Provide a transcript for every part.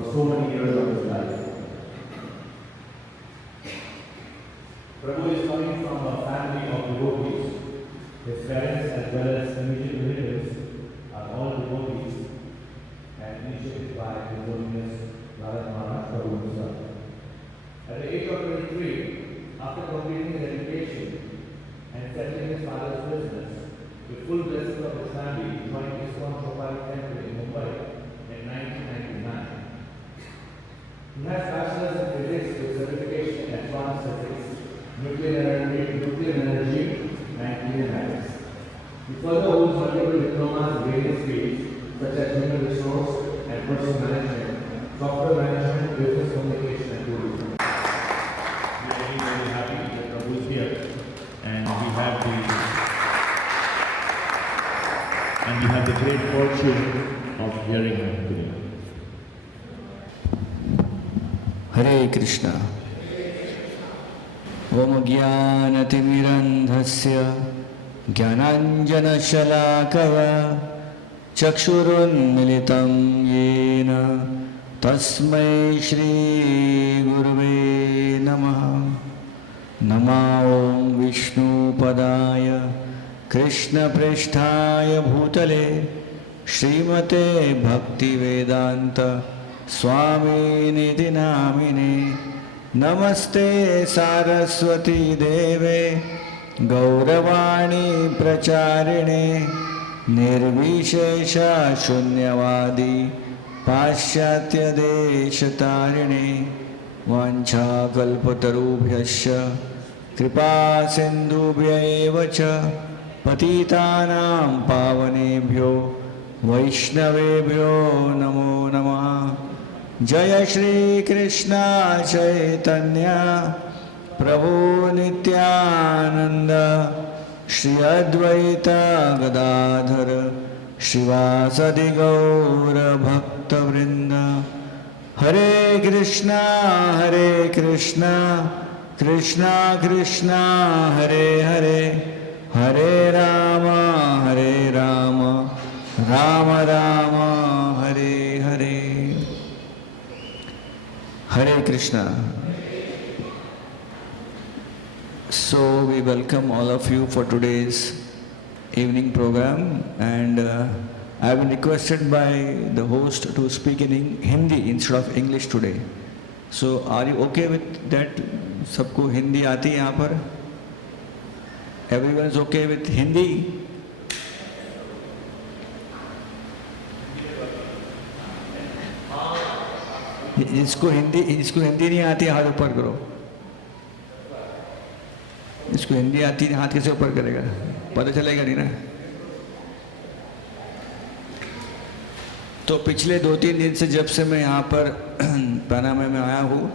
for so many years of his life. Prabhu is coming from a family of devotees. His parents as well as immediate relatives are all devotees and initiated by His Holiness Bharat Maharaj Prabhu himself. At the age of 23, after completing his education and settling his father's business, with full blessing of his family, he joined ISKCON Gopal Temple in Mumbai in 1999. He has bachelor's in physics with certification in advanced physics, nuclear energy and kinematics. He further holds multiple diplomas in various fields such as human resource and personal management, software management, business communication and tourism. We are very, very happy that Prabhu is here and we have the great fortune of hearing him today. Hare Krishna. Om Jnanatimirandhasya Jnananjanashalakaya Chakshurunmilitam Yena Tasmai Shri Gurave Namaha. Namo Vishnu Padaya Krishna Pristhaya Bhutale Srimate Bhakti Vedanta Swami Niti Namine Namaste Saraswati Deve Gauravani Pracharine Nirvishesha Shunyavadi Paschatya Deshatarine Vancha Kalpatarubhyasya Kripa Sindhubhya Cha Patitanam Pavanebhyo Vaishnavebhyo Namo Namah. Jaya Shri Krishna Chaitanya Prabhu Nityananda Shri Advaita Gadadhara Shivasadi Gaura Bhakta Vrinda. Hare Krishna Krishna Krishna Hare Hare Hare Rama Rama Rama Hare Hare. Hare Krishna. So we welcome all of you for today's evening program, and I have been requested by the host to speak in Hindi instead of English today. So are you okay with that? सबको हिंदी आती है यहाँ पर? Everyone is okay with Hindi? जिसको हिंदी नहीं आती हाथ ऊपर करो. इसको हिंदी आती है हाथ कैसे ऊपर करेगा? पता चलेगा नहीं ना. तो पिछले 2-3 दिन से जब से मैं यहाँ पर पनामा में आया हूँ,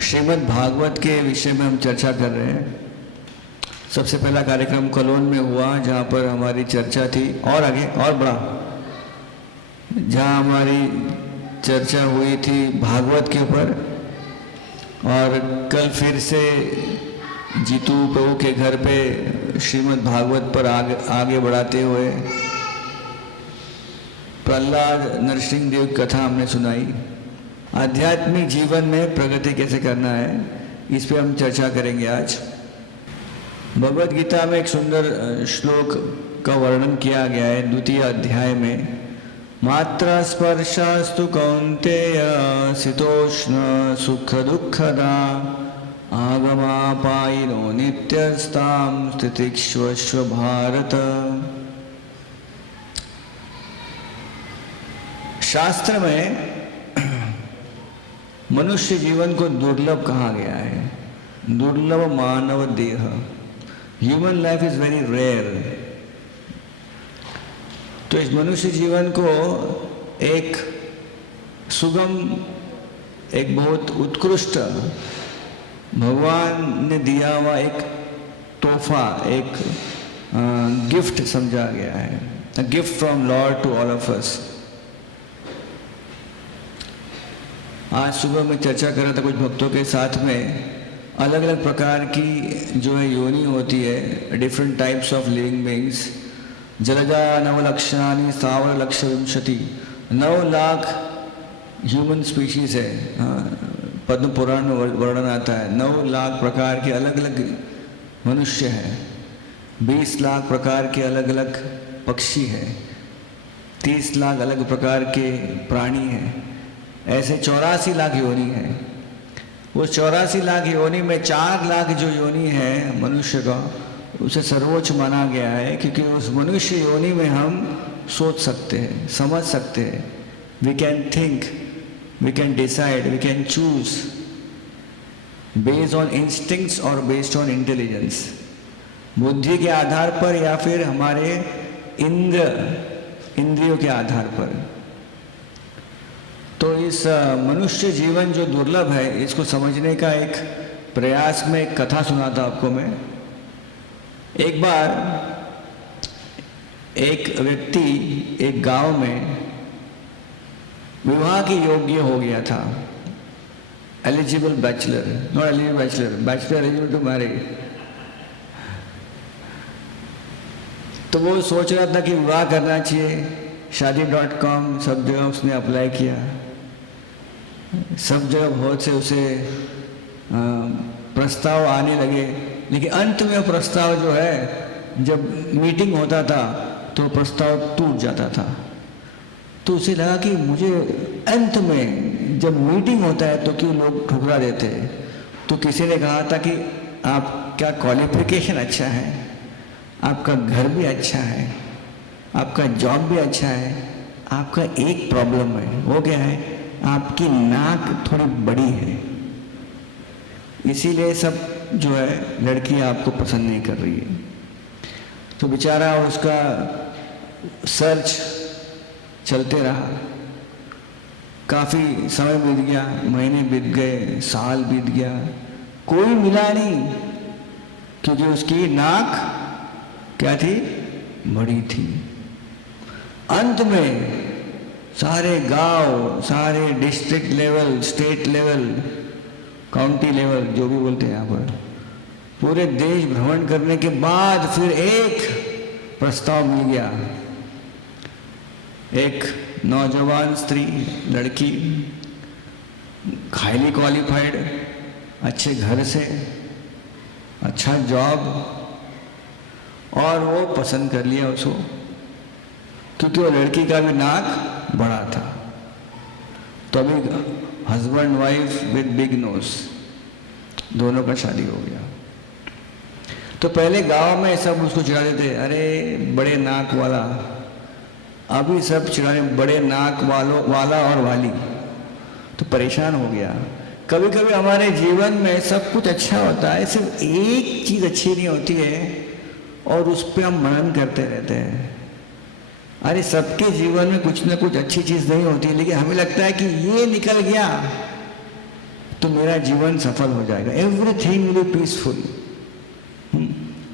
श्रीमद् भागवत के विषय में हम चर्चा कर रहे हैं. सबसे पहला कार्यक्रम कलोन में हुआ जहाँ पर हमारी चर्चा थी, और आगे और बड़ा, जहाँ हमारी चर्चा हुई थी भागवत के ऊपर. और कल फिर से जीतू प्रभु के घर पे श्रीमद् भागवत पर आगे बढ़ाते हुए प्रहलाद नरसिंह देव कथा हमने सुनाई. आध्यात्मिक जीवन में प्रगति कैसे करना है, इस पे हम चर्चा करेंगे आज. भगवद गीता में एक सुंदर श्लोक का वर्णन किया गया है 2 अध्याय में. मात्रा स्पर्शास्तु कौन्तेय शीतोष्ण सुख दुःखदा आगमापायिनो नित्यस्तां स्थितिक्षस्व भारत. शास्त्र में मनुष्य जीवन को दुर्लभ कहा गया है. दुर्लभ मानव देह. Human life is very rare. तो इस मनुष्य जीवन को एक सुगम, एक बहुत उत्कृष्ट भगवान ने दिया हुआ एक तोहफा, एक गिफ्ट समझा गया है. A gift from lord to all of us. आज सुबह मैं चर्चा कर रहा था कुछ भक्तों के साथ में. अलग अलग प्रकार की जो है योनि होती है, different types of living beings. जलजा नवलक्षणानि स्थावर लक्ष विंशति 9 लाख ह्यूमन स्पीशीज है। हाँ, पद्म पुराण में वर्णन आता है 9 लाख प्रकार के अलग अलग मनुष्य हैं, 20 लाख प्रकार के अलग अलग पक्षी हैं, 30 लाख अलग प्रकार के प्राणी हैं, ऐसे 84 लाख योनि हैं। वो 84 लाख योनि में 4 लाख जो योनि है मनुष्य का, उसे सर्वोच्च माना गया है, क्योंकि उस मनुष्य योनि में हम सोच सकते हैं, समझ सकते हैं। We can think, we can decide, we can choose based on instincts और बेस्ड ऑन इंटेलिजेंस, बुद्धि के आधार पर या फिर हमारे इंद्रियों के आधार पर। तो इस मनुष्य जीवन जो दुर्लभ है, इसको समझने का एक प्रयास में एक कथा सुनाता आपको मैं। एक बार एक व्यक्ति एक गांव में विवाह के योग्य हो गया था, eligible bachelor, not eligible bachelor, bachelor eligible to marry. तो वो सोच रहा था कि विवाह करना चाहिए, शादी.com सब जगह उसने अप्लाई किया, सब जगह बहुत से उसे प्रस्ताव आने लगे, लेकिन अंत में प्रस्ताव जो है, जब मीटिंग होता था तो प्रस्ताव टूट जाता था। तो उसे लगा कि मुझे अंत में जब मीटिंग होता है तो क्यों लोग ठुकरा देते हैं। तो किसी ने कहा था कि आपका क्वालिफिकेशन अच्छा है, आपका घर भी अच्छा है, आपका जॉब भी अच्छा है, आपका एक प्रॉब्लम है, वो क्या है, आपकी नाक थोड़ी बड़ी है, इसीलिए सब जो है लड़की आपको पसंद नहीं कर रही है। तो बेचारा उसका सर्च चलते रहा, काफ़ी समय बीत गया, महीने बीत गए, साल बीत गया, कोई मिला नहीं, क्योंकि उसकी नाक क्या थी, बड़ी थी। अंत में सारे गांव, सारे district level, state level, county level, जो भी बोलते हैं यहाँ पर, पूरे देश भ्रमण करने के बाद फिर एक प्रस्ताव मिल गया। एक नौजवान स्त्री, लड़की, हाईली क्वालिफाइड, अच्छे घर से, अच्छा जॉब, और वो पसंद कर लिया उसको, क्योंकि वो लड़की का भी नाक बड़ा था। तो अभी husband wife with big nose, दोनों का शादी हो गया। तो पहले गांव में सब उसको चिढ़ाते थे, अरे बड़े नाक वाला, अभी सब चिढ़ाने बड़े नाक वाला और वाली। तो परेशान हो गया। कभी कभी हमारे जीवन में सब कुछ अच्छा होता है, सिर्फ एक चीज़ अच्छी नहीं होती है और उस पर हम मनन करते रहते हैं। अरे सबके जीवन में कुछ ना कुछ अच्छी चीज़ नहीं होती, लेकिन हमें लगता है कि ये निकल गया तो मेरा जीवन सफल हो जाएगा, एवरीथिंग विल बी पीसफुल।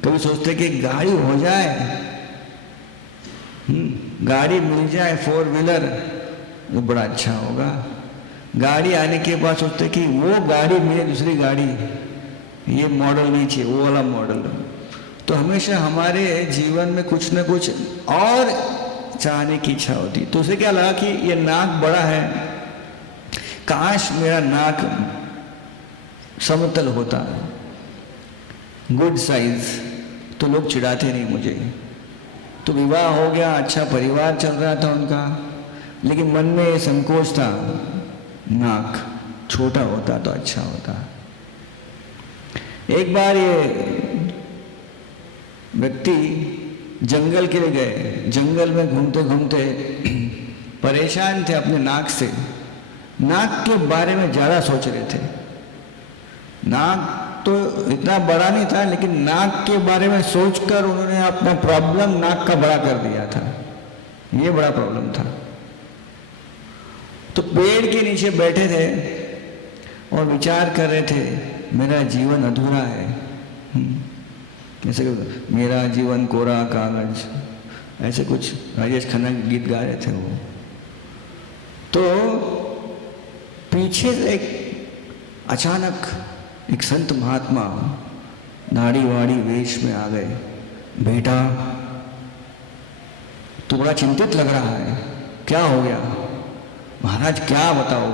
कभी सोचते कि गाड़ी हो जाए, गाड़ी मिल जाए 4 व्हीलर तो बड़ा अच्छा होगा। गाड़ी आने के बाद सोचते कि वो गाड़ी मिले, दूसरी गाड़ी, ये मॉडल नहीं चाहिए, वो वाला मॉडल। तो हमेशा हमारे जीवन में कुछ ना कुछ और चाहने की इच्छा होती। तो उसे क्या लगा कि ये नाक बड़ा है, काश मेरा नाक समतल होता, गुड साइज, तो लोग चिढ़ाते नहीं मुझे। तो विवाह हो गया, अच्छा परिवार चल रहा था उनका, लेकिन मन में ये संकोच था, नाक छोटा होता तो अच्छा होता। एक बार ये व्यक्ति जंगल के लिए गए, जंगल में घूमते घूमते परेशान थे अपने नाक से, नाक के बारे में ज़्यादा सोच रहे थे। नाक तो इतना बड़ा नहीं था, लेकिन नाक के बारे में सोचकर उन्होंने अपना प्रॉब्लम नाक का बड़ा कर दिया था, ये बड़ा प्रॉब्लम था। तो पेड़ के नीचे बैठे थे और विचार कर रहे थे, मेरा जीवन अधूरा है। ऐसे मेरा जीवन कोरा कागज, ऐसे कुछ राजेश खन्ना के गीत गा रहे थे वो। तो पीछे से एक अचानक एक संत महात्मा दाढ़ी वाड़ी वेश में आ गए। बेटा, तू बड़ा चिंतित लग रहा है, क्या हो गया? महाराज क्या बताओ,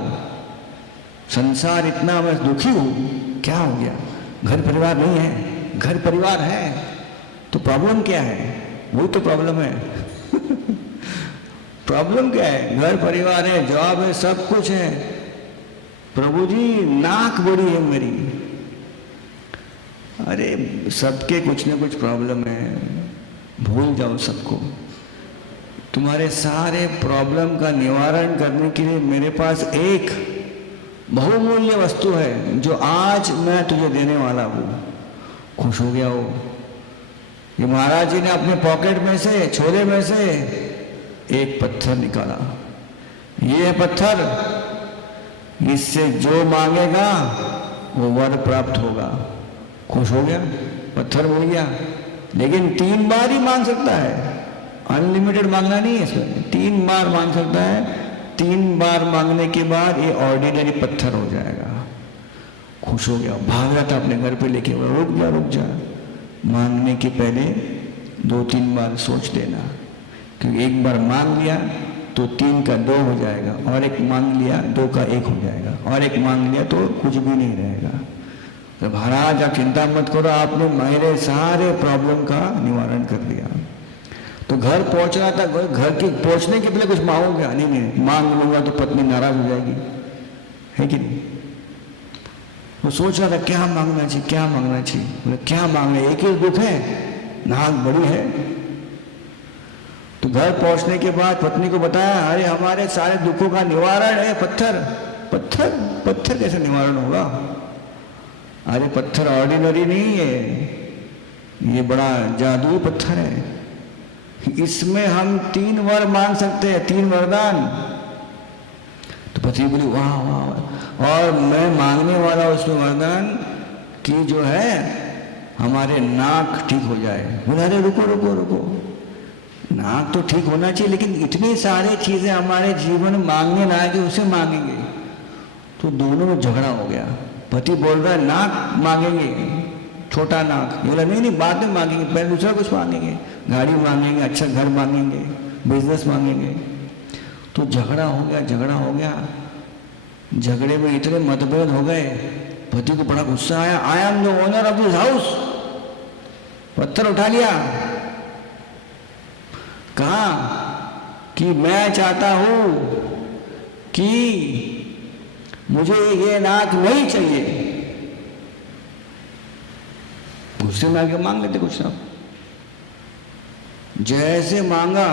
संसार इतना मैं दुखी हूं, क्या हो गया? घर परिवार नहीं है? घर परिवार है तो प्रॉब्लम क्या है? वही तो प्रॉब्लम है। प्रॉब्लम क्या है? घर परिवार है, जॉब है, सब कुछ है। प्रभु जी नाक बड़ी है मेरी। अरे सबके कुछ न कुछ प्रॉब्लम है, भूल जाओ सबको। तुम्हारे सारे प्रॉब्लम का निवारण करने के लिए मेरे पास एक बहुमूल्य वस्तु है जो आज मैं तुझे देने वाला हूं। खुश हो गया हो। ये महाराज जी ने अपने पॉकेट में से, छोले में से एक पत्थर निकाला। ये है पत्थर, इससे जो मांगेगा वो वर प्राप्त होगा। खुश हो गया, पत्थर मिल गया। लेकिन 3 बार ही मांग सकता है, अनलिमिटेड मांगना नहीं है इसमें। 3 बार मांग सकता है। 3 बार मांगने के बाद ये ऑर्डिनरी पत्थर हो जाएगा। खुश हो गया, भाग रहा था अपने घर पे लेके। रुक जा रुक जा, मांगने के पहले 2-3 बार सोच लेना, क्योंकि एक बार मांग लिया तो 3 का 2 हो जाएगा, और एक मांग लिया 2 का 1 हो जाएगा, और एक मांग लिया तो कुछ भी नहीं रहेगा। तो महाराज आप चिंता मत करो, आपने मेरे सारे प्रॉब्लम का निवारण कर दिया। तो घर पहुंच रहा था, घर के पहुंचने के पहले कुछ मांगोगे? नहीं, मांग लूंगा तो पत्नी नाराज हो जाएगी, है कि नहीं? वो सोच रहा था क्या मांगना चाहिए, क्या मांगना चाहिए। बोले क्या मांगना, एक ही दुख है, नाक बड़ी है। तो घर पहुंचने के बाद पत्नी को बताया, अरे हमारे सारे दुखों का निवारण है पत्थर। पत्थर? पत्थर कैसे निवारण होगा? अरे पत्थर ऑर्डिनरी नहीं है, ये बड़ा जादुई पत्थर है। इसमें हम 3 वर मांग सकते हैं, 3 वरदान। तो पत्नी बोली वाह वाह, और मैं मांगने वाला उसमें वरदान कि जो है हमारे नाक ठीक हो जाए। बोला अरे रुको रुको रुको, नाक तो ठीक होना चाहिए, लेकिन इतनी सारी चीजें हमारे जीवन में मांगने लायक है, उसे मांगेंगे। तो दोनों में झगड़ा हो गया। पति बोल रहा है नाक मांगेंगे, छोटा नाक। बोला नहीं, बाद में मांगेंगे, पहले दूसरा कुछ मांगेंगे, गाड़ी मांगेंगे, अच्छा घर मांगेंगे, बिजनेस मांगेंगे। तो झगड़ा हो गया, झगड़ा हो गया। झगड़े में इतने मतभेद हो गए, पति को बड़ा गुस्सा आया। I am the owner of this house. पत्थर उठा लिया, कहा कि मैं चाहता हूं कि मुझे ये नाक नहीं चाहिए। गुस्से में आके मांग लेते कुछ ना। जैसे मांगा,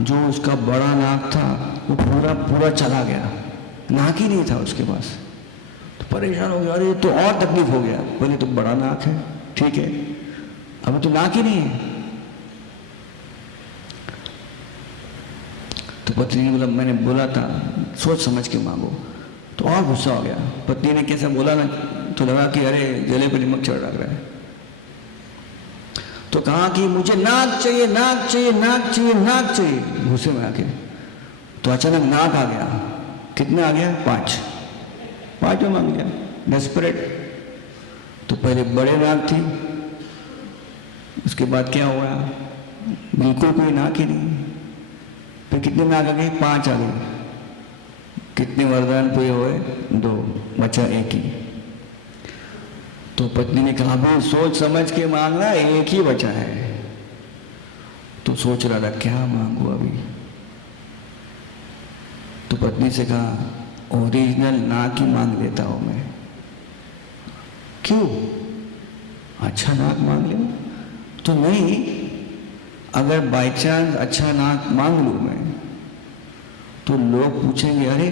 जो उसका बड़ा नाक था वो पूरा पूरा चला गया, नाक ही नहीं था उसके पास। तो परेशान हो गया, अरे तो और तकलीफ हो गया। बोले तो बड़ा नाक है, ठीक है, अब तो नाक ही नहीं है। तो पत्नी ने बोला मैंने बोला था सोच समझ के मांगो। तो और गुस्सा हो गया। पत्नी ने कैसा बोला ना, तो लगा कि अरे जले पे नमक चढ़ रहा है। तो कहा कि मुझे नाक चाहिए, नाक चाहिए, नाक चाहिए, नाक चाहिए, गुस्से में आके। तो अचानक नाक आ गया। कितने आ गया? 5 में मांग लिया, डेस्परेट। तो पहले बड़े नाक थी, उसके बाद क्या हुआ, बिल्कुल कोई नाक ही नहीं। फिर कितने नाक आ गए? 5 आ गए। कितने वरदान पूरे हुए? 2, बचा 1 ही। तो पत्नी ने कहा भाई सोच समझ के मांगना, 1 ही बचा है। तो सोच रहा था क्या मांगू अभी। तो पत्नी से कहा ओरिजिनल नाक ही मांग लेता हूं मैं। क्यों? अच्छा नाक मांग ले। तो नहीं, अगर बाई चांस अच्छा नाक मांग लूं मैं, तो लोग पूछेंगे अरे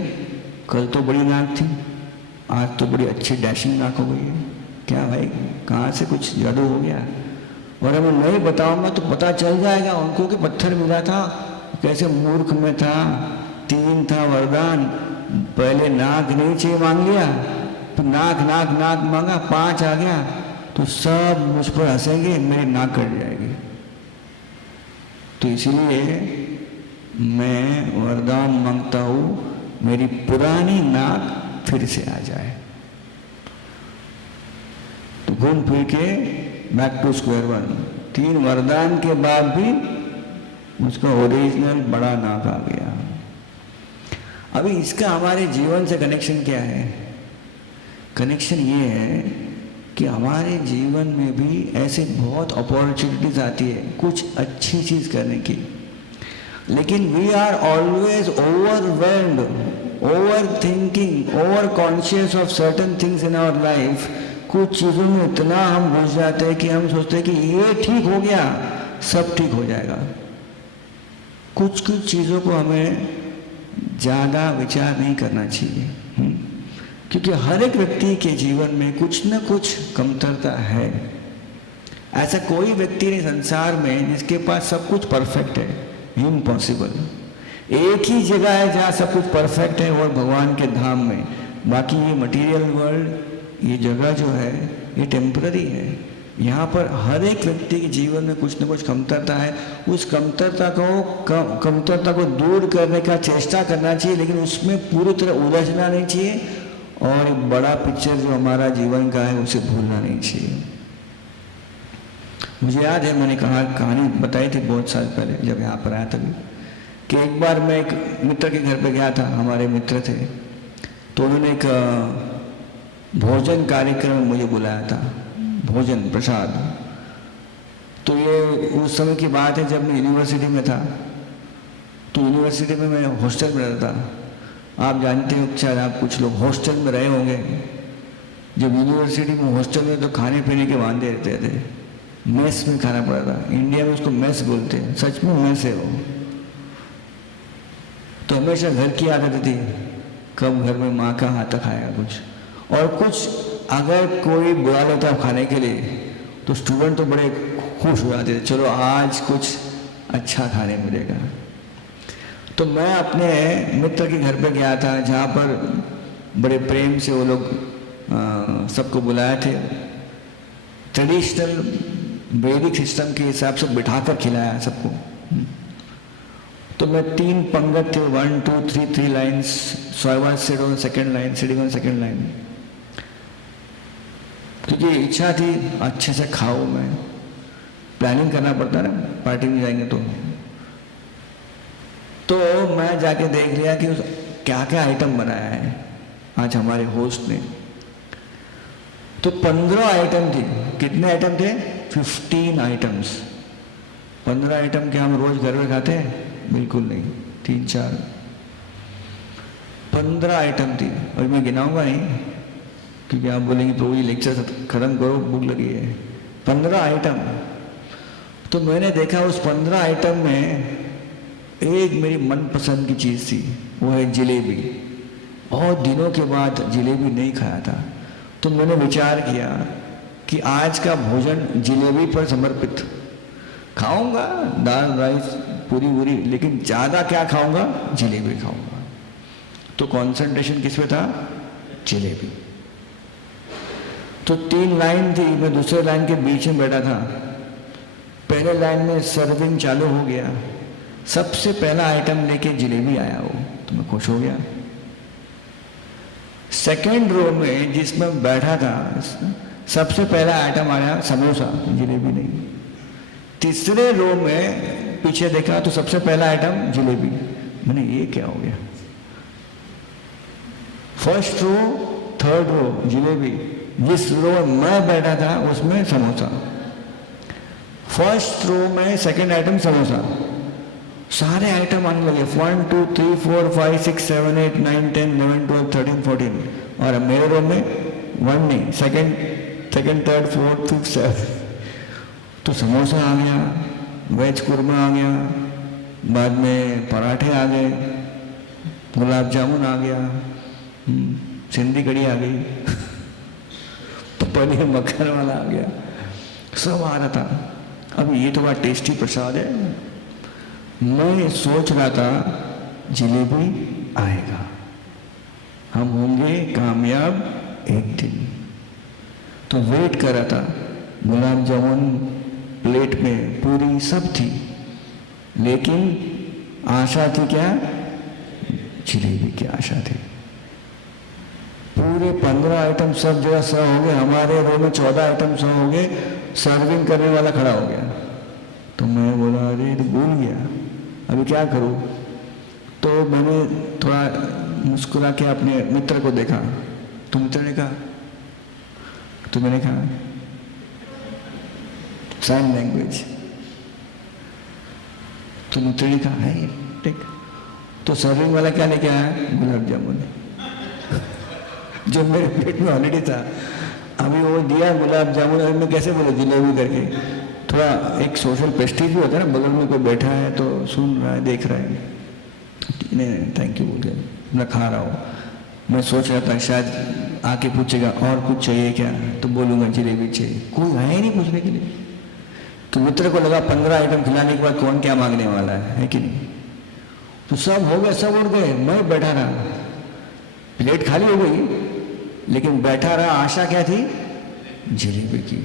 कल तो बड़ी नाक थी, आज तो बड़ी अच्छी डैशिंग नाक हो गई है, क्या भाई कहाँ से कुछ जादू हो गया? और मैं नहीं बताऊंगा तो पता चल जाएगा उनको कि पत्थर मिला था, कैसे मूर्ख में था। 3 था वरदान, पहले नाक नहीं चाहिए मांग लिया, फिर नाक नाक नाक मांगा, 5 आ गया। तो सब मुझ पर हंसेंगे, मेरी नाक कट जाएगी। तो इसीलिए मैं वरदान मांगता हूं मेरी पुरानी नाक फिर से आ जाए। तो घूम फिर के बैक टू स्क्वायर 1। 3 वरदान के बाद भी उसका ओरिजिनल बड़ा नाक आ गया। अभी इसका हमारे जीवन से कनेक्शन क्या है? कनेक्शन ये है कि हमारे जीवन में भी ऐसे बहुत अपॉर्चुनिटीज आती है कुछ अच्छी चीज़ करने की, लेकिन we are always overwhelmed, over thinking, over conscious of certain things in our life. कुछ चीज़ों में इतना हम घुस जाते हैं कि हम सोचते हैं कि ये ठीक हो गया, सब ठीक हो जाएगा। कुछ कुछ चीज़ों को हमें ज़्यादा विचार नहीं करना चाहिए, क्योंकि हर एक व्यक्ति के जीवन में कुछ न कुछ कमतरता है। ऐसा कोई व्यक्ति नहीं संसार में जिसके पास सब कुछ परफेक्ट है, इम्पॉसिबल। एक ही जगह है जहाँ सब कुछ परफेक्ट है, और भगवान के धाम में। बाकी ये मटेरियल वर्ल्ड, ये जगह जो है ये टेम्पररी है। यहाँ पर हर एक व्यक्ति के जीवन में कुछ न कुछ कमतरता है। उस कमतरता को दूर करने का चेष्टा करना चाहिए, लेकिन उसमें पूरी तरह उलझना नहीं चाहिए, और बड़ा पिक्चर जो हमारा जीवन का है उसे भूलना नहीं चाहिए। मुझे याद है, मैंने कहानी बताई थी बहुत साल पहले जब यहाँ पर आया था, कि एक बार मैं एक मित्र के घर पे गया था। हमारे मित्र थे, तो उन्होंने एक भोजन कार्यक्रम में मुझे बुलाया था, भोजन प्रसाद। तो ये उस समय की बात है जब मैं यूनिवर्सिटी में था। तो यूनिवर्सिटी में मैं हॉस्टल में रहता था। आप जानते हो, शायद आप कुछ लोग हॉस्टल में रहे होंगे। जब यूनिवर्सिटी में हॉस्टल में तो खाने पीने के वांदे रहते थे, मेस में खाना पड़ा था। इंडिया में उसको मेस बोलते हैं, सच में मेस है वो। तो हमेशा घर की आदत थी, कब घर में माँ का हाथ खाएगा कुछ, और कुछ अगर कोई बुला लेता खाने के लिए तो स्टूडेंट तो बड़े खुश हो जाते थे, चलो आज कुछ अच्छा खाने मिलेगा। तो मैं अपने मित्र के घर पे गया था, जहाँ पर बड़े प्रेम से वो लोग सबको बुलाए थे। ट्रेडिशनल वैदिक सिस्टम के हिसाब से बिठाकर खिलाया सबको। तो मैं 3 पंगत थे, 1 2 3 3 lines. So I was sit on second line, sitting on second line, क्योंकि इच्छा थी अच्छे से खाओ। मैं प्लानिंग करना पड़ता ना, पार्टी में जाएंगे तो मैं जाके देख लिया कि क्या क्या आइटम बनाया है आज हमारे होस्ट ने। तो 15 आइटम थी। कितने आइटम थे? 15 आइटम्स। 15 आइटम क्या हम रोज घर में खाते हैं? बिल्कुल नहीं, 3-4। 15 आइटम थी, और मैं गिनाऊंगा नहीं क्योंकि आप बोलेंगे तो ये लेक्चर खत्म करो, भूख लगी है। 15 आइटम। तो मैंने देखा उस 15 आइटम में एक मेरी मनपसंद की चीज़ थी, वो है जलेबी। बहुत दिनों के बाद जलेबी नहीं खाया था, तो मैंने विचार किया कि आज का भोजन जलेबी पर समर्पित। खाऊंगा दाल राइस पूरी वूरी, लेकिन ज़्यादा क्या खाऊंगा? जलेबी खाऊंगा। तो कंसंट्रेशन किस पे था? जलेबी। तो 3 लाइन थी, मैं दूसरे लाइन के बीच में बैठा था। पहले लाइन में सर्विंग चालू हो गया, सबसे पहला आइटम लेके जलेबी आया वो, तो मैं खुश हो गया। सेकेंड रो में जिसमें बैठा था सबसे पहला आइटम आया समोसा, जलेबी नहीं। तीसरे रो में पीछे देखा तो सबसे पहला आइटम जलेबी। मैंने ये क्या हो गया? First row, third row jalebi, जिस रो में मैं बैठा था उसमें समोसा। फर्स्ट रो में सेकंड आइटम समोसा। सारे आइटम आने लगे, 1 2 3 4 5 6 7 8 9 10 11 12 13 14। और मेरे रो में 1 नहीं, सेकंड थर्ड फोर्थ फिफ्थ 7। तो समोसा आ गया, वेज कुरमा आ गया, बाद में पराठे आ गए, गुलाब जामुन आ गया, सिंधी कड़ी आ गई, पनीर मक्खन वाला आ गया, सब आ रहा था। अब ये तो बड़ा टेस्टी प्रसाद है। मैं सोच रहा था जलेबी आएगा, हम होंगे कामयाब एक दिन। तो वेट कर रहा था। गुलाब जामुन प्लेट में, पूरी सब थी, लेकिन आशा थी क्या? जलेबी की आशा थी। पूरे 15 आइटम सब जगह सर्व हो गए। हमारे रो में 14 आइटम सर्व हो गए। सर्विंग करने वाला खड़ा हो गया, तो मैं बोला अरे भूल गया, अभी क्या करूं? तो मैंने थोड़ा मुस्कुरा के अपने मित्र को देखा, तो मित्र ने कहा, तो मैंने कहा साइन लैंग्वेज, तो मित्र ने कहा है ठीक। तो सर्विंग वाला क्या लेके आया? गुलाब जामुन, जो मेरे पेट में ऑलरेडी था। अभी वो दिया गुलाब जामुन, अभी मैं कैसे बोले जिलेबी करके। थोड़ा एक सोशल प्रेस्टीज भी होता है ना, बगल में कोई बैठा है तो सुन रहा है, देख रहा है, नहीं थैंक यू बोल के मैं खा रहा हूँ। मैं सोच रहा था शायद आके पूछेगा और कुछ चाहिए क्या, तो बोलूँगा जिलेबी चाहिए, कोई आया ही नहीं पूछने के लिए। तो मित्र को लगा 15 आइटम खिलाने के बाद कौन क्या मांगने वाला है कि नहीं। तो सब हो गए, सब उड़ गए, मैं बैठा रहा, प्लेट खाली हो गई लेकिन बैठा रहा। आशा क्या थी? जलेबी की।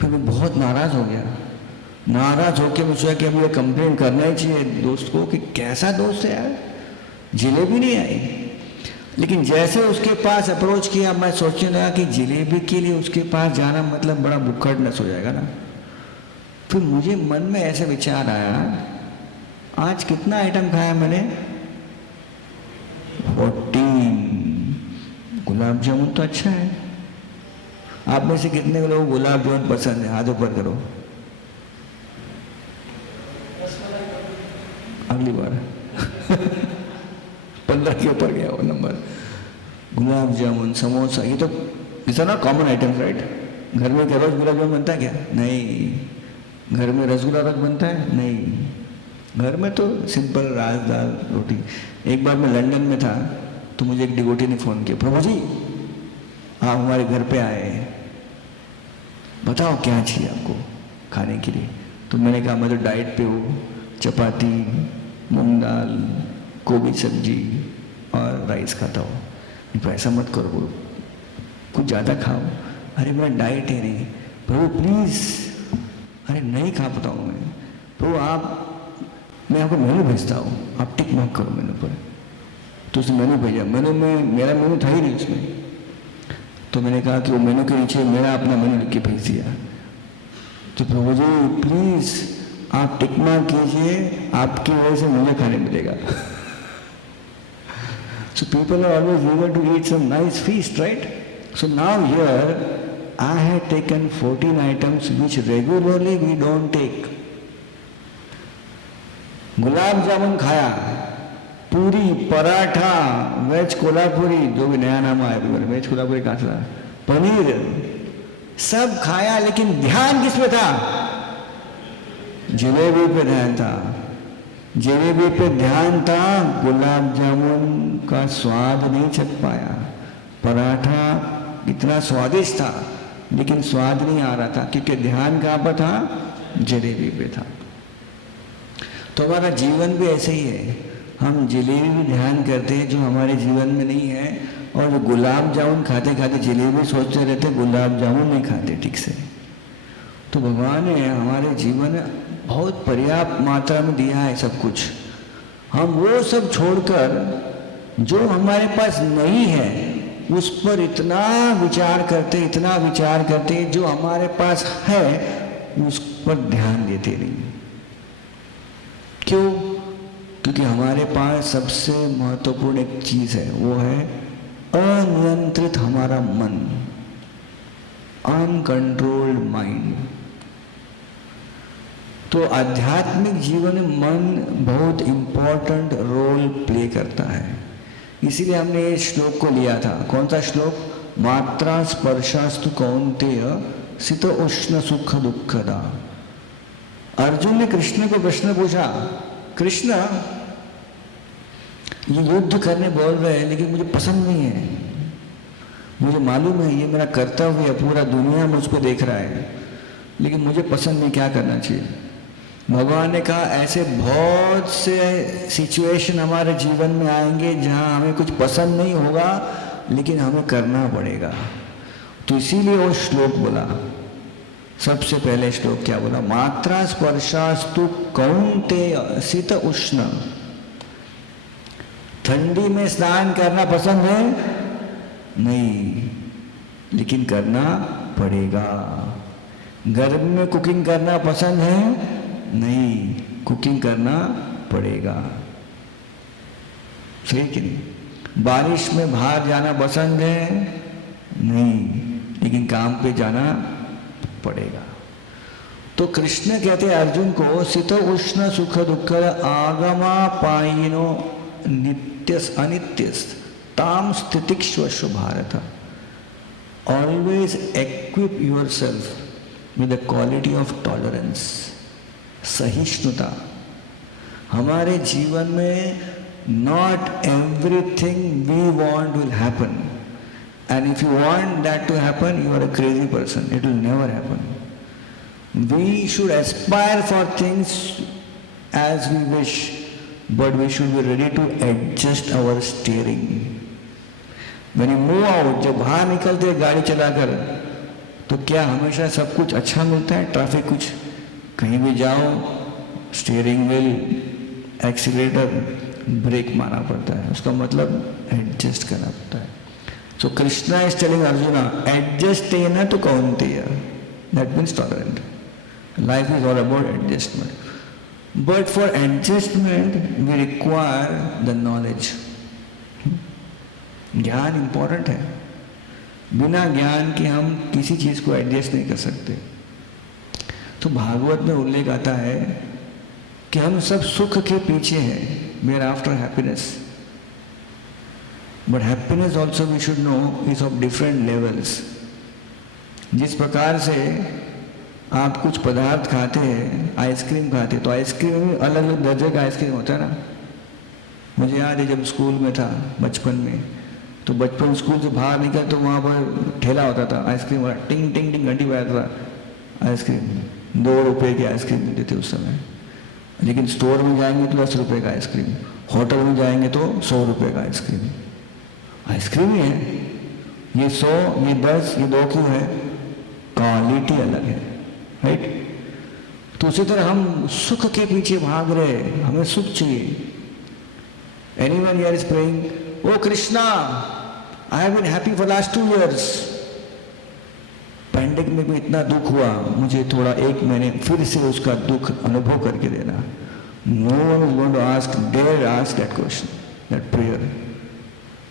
फिर मैं बहुत नाराज हो गया, नाराज होकर मैं सोचा कि अब ये कंप्लेन करना ही चाहिए दोस्त को कि कैसा दोस्त है यार, जलेबी नहीं आई। लेकिन जैसे उसके पास अप्रोच किया, मैं सोचने लगा कि जलेबी के लिए उसके पास जाना मतलब बड़ा बुक्कड़नेस हो जाएगा ना। फिर मुझे मन में ऐसा विचार आया, आज कितना आइटम खाया मैंने? 14। गुलाब जामुन तो अच्छा है। आप में से कितने लोगों को गुलाब जामुन पसंद है? हाथ ऊपर करो। अगली बार 15 के ऊपर गया वो नंबर। गुलाब जामुन, समोसा, ये तो इट्स ना कॉमन आइटम राइट। घर में क्या रोज गुलाब जामुन बनता है क्या? नहीं। घर में रसगुल्ला रोज बनता है? नहीं। घर में तो सिंपल राज दाल रोटी। एक बार मैं लंदन में था तो मुझे एक डिवोटी ने फ़ोन किया, प्रभु जी आप हमारे घर पे आए, बताओ क्या चाहिए आपको खाने के लिए। तो मैंने कहा मैं तो डाइट पे हूँ, चपाती, मूंग दाल, गोभी सब्जी और राइस खाता हूँ। तो ऐसा मत करो, कुछ ज़्यादा खाओ। अरे मेरा डाइट है नहीं प्रभु प्लीज़। अरे नहीं खा पाता हूँ मैं प्रभु, आप मैं आपको मेनू भेजता हूँ, आप टिक मार्क करो मेनू पर। तो उसने मेनू भेजा, मेनू में मेरा मेनू था ही नहीं उसमें। तो मैंने कहा कि वो मेनू के नीचे मेरा अपना मेनू लिख के भेज दिया। तो प्रभु जी प्लीज़ आप टिक मार्क कीजिए, आपकी वजह से मुझे खाने मिलेगा। So people are always eager to eat some nice feast, right? So now here I had taken 14 items which regularly we don't take. Gulab jamun खाया, पूरी, पराठा, वेज कोल्हापुरी, जो भी नया नाम आया वेज कोल्हापुरी कहाँ से, पनीर, सब खाया, लेकिन ध्यान किस पे था? जलेबी पे ध्यान था। जलेबी पे ध्यान था, गुलाब जामुन का स्वाद नहीं चख पाया। पराठा इतना स्वादिष्ट था लेकिन स्वाद नहीं आ रहा था, क्योंकि ध्यान कहाँ पर था? जलेबी पे था। तो हमारा जीवन भी ऐसे ही है, हम जलेबी भी ध्यान करते हैं जो हमारे जीवन में नहीं है, और जो गुलाब जामुन खाते खाते जलेबी सोचते रहते, गुलाब जामुन नहीं खाते ठीक से। तो भगवान ने हमारे जीवन में बहुत पर्याप्त मात्रा में दिया है सब कुछ। हम वो सब छोड़कर जो हमारे पास नहीं है उस पर इतना विचार करते, इतना विचार करते, जो हमारे पास है उस पर ध्यान देते नहीं। क्यों? क्योंकि हमारे पास सबसे महत्वपूर्ण एक चीज है, वो है अनियंत्रित हमारा मन, अनकंट्रोल्ड माइंड। तो आध्यात्मिक जीवन में मन बहुत इंपॉर्टेंट रोल प्ले करता है। इसीलिए हमने इस श्लोक को लिया था। कौन सा श्लोक? मात्रा स्पर्शास्तु कौन्तेय शीत उष्ण सुख दुखदा। अर्जुन ने कृष्ण को प्रश्न पूछा, कृष्ण ये युद्ध करने बोल रहे हैं लेकिन मुझे पसंद नहीं है, मुझे मालूम है ये मेरा कर्तव्य है, पूरा दुनिया मुझको देख रहा है, लेकिन मुझे पसंद नहीं, क्या करना चाहिए? भगवान ने कहा ऐसे बहुत से सिचुएशन हमारे जीवन में आएंगे जहां हमें कुछ पसंद नहीं होगा लेकिन हमें करना पड़ेगा। तो इसीलिए वो श्लोक बोला, सबसे पहले श्लोक क्या बोला? मात्रा स्पर्शास्तु कौन्तेय शीत उष्ण। ठंडी में स्नान करना पसंद है? नहीं, लेकिन करना पड़ेगा। गर्म में कुकिंग करना पसंद है? नहीं, कुकिंग करना पड़ेगा। सही कि नहीं? बारिश में बाहर जाना पसंद है? नहीं, लेकिन काम पे जाना पड़ेगा। तो कृष्ण कहते हैं अर्जुन को, शीत उष्ण सुख दुख आगमा पाइनो नित्यस अनित्यस ताम स्थितिक्ष्वस्व भारत। Always equip your self with the quality of tolerance, सहिष्णुता। हमारे जीवन में not everything we want will happen, and if you want that to happen you are a crazy person, it will never happen. We should aspire for things as we wish, but we should be ready to adjust our steering. When you move out, जब बाहर निकलते हैं गाड़ी चलाकर, तो क्या हमेशा सब कुछ अच्छा मिलता है? ट्रैफिक कुछ, कहीं भी जाओ स्टीयरिंग व्हील, एक्सीलरेटर, ब्रेक मारना पड़ता है। उसका मतलब एडजस्ट करना पड़ता है। So Krishna is telling Arjuna, adjust न तो Kaunteya, that means tolerant. Life is all about adjustment. But for adjustment, we require the knowledge. ज्ञान important है। बिना ज्ञान के हम किसी चीज को एडजस्ट नहीं कर सकते। तो भागवत में उल्लेख आता है कि हम सब सुख के पीछे हैं, we are after happiness. But happiness also we should know is of different levels. जिस प्रकार से आप कुछ पदार्थ खाते हैं, आइसक्रीम खाते हैं, तो आइसक्रीम में अलग अलग दर्जे का आइसक्रीम होता है ना। मुझे याद है जब स्कूल में था बचपन में, तो बचपन स्कूल से बाहर निकल तो वहाँ पर ठेला होता था आइसक्रीम वाला, टिंग टिंग टिंग घंटी बजाता था। आइसक्रीम 2 रुपये की आइसक्रीम मिलती थी उस समय। लेकिन स्टोर में जाएंगे तो 10 रुपये का आइसक्रीम, होटल में जाएंगे तो 100 रुपये का आइसक्रीम। आइसक्रीम ही है, ये 100, ये 10, ये 2 क्यों है? क्वालिटी अलग है, राइट? तो उसी तरह हम सुख के पीछे भाग रहे, हमें सुख चाहिए। Anyone here is praying, oh Krishna, I have been happy for last 2 years। Pandemic में भी इतना दुख हुआ, मुझे थोड़ा 1 महीने फिर से उसका दुख अनुभव करके देना। No one is going to ask, dare ask that question, that prayer.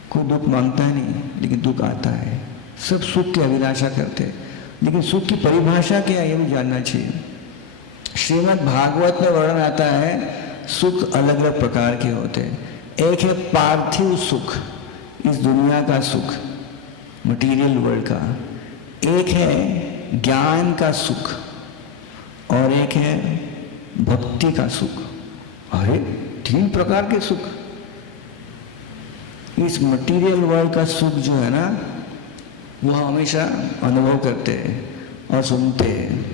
कोई दुख मांगता है नहीं, लेकिन दुख आता है। सब सुख की अभिलाषा करते हैं, लेकिन सुख की परिभाषा क्या है ये भी जानना चाहिए। श्रीमद् भागवत में वर्णन आता है सुख अलग अलग प्रकार के होते हैं। एक है पार्थिव सुख, इस दुनिया का सुख, मटेरियल वर्ल्ड का। एक है ज्ञान का सुख, और एक है भक्ति का सुख। अरे 3 प्रकार के सुख। इस मटेरियल वर्ल्ड का सुख जो है ना, वो हमेशा अनुभव करते हैं और सुनते हैं,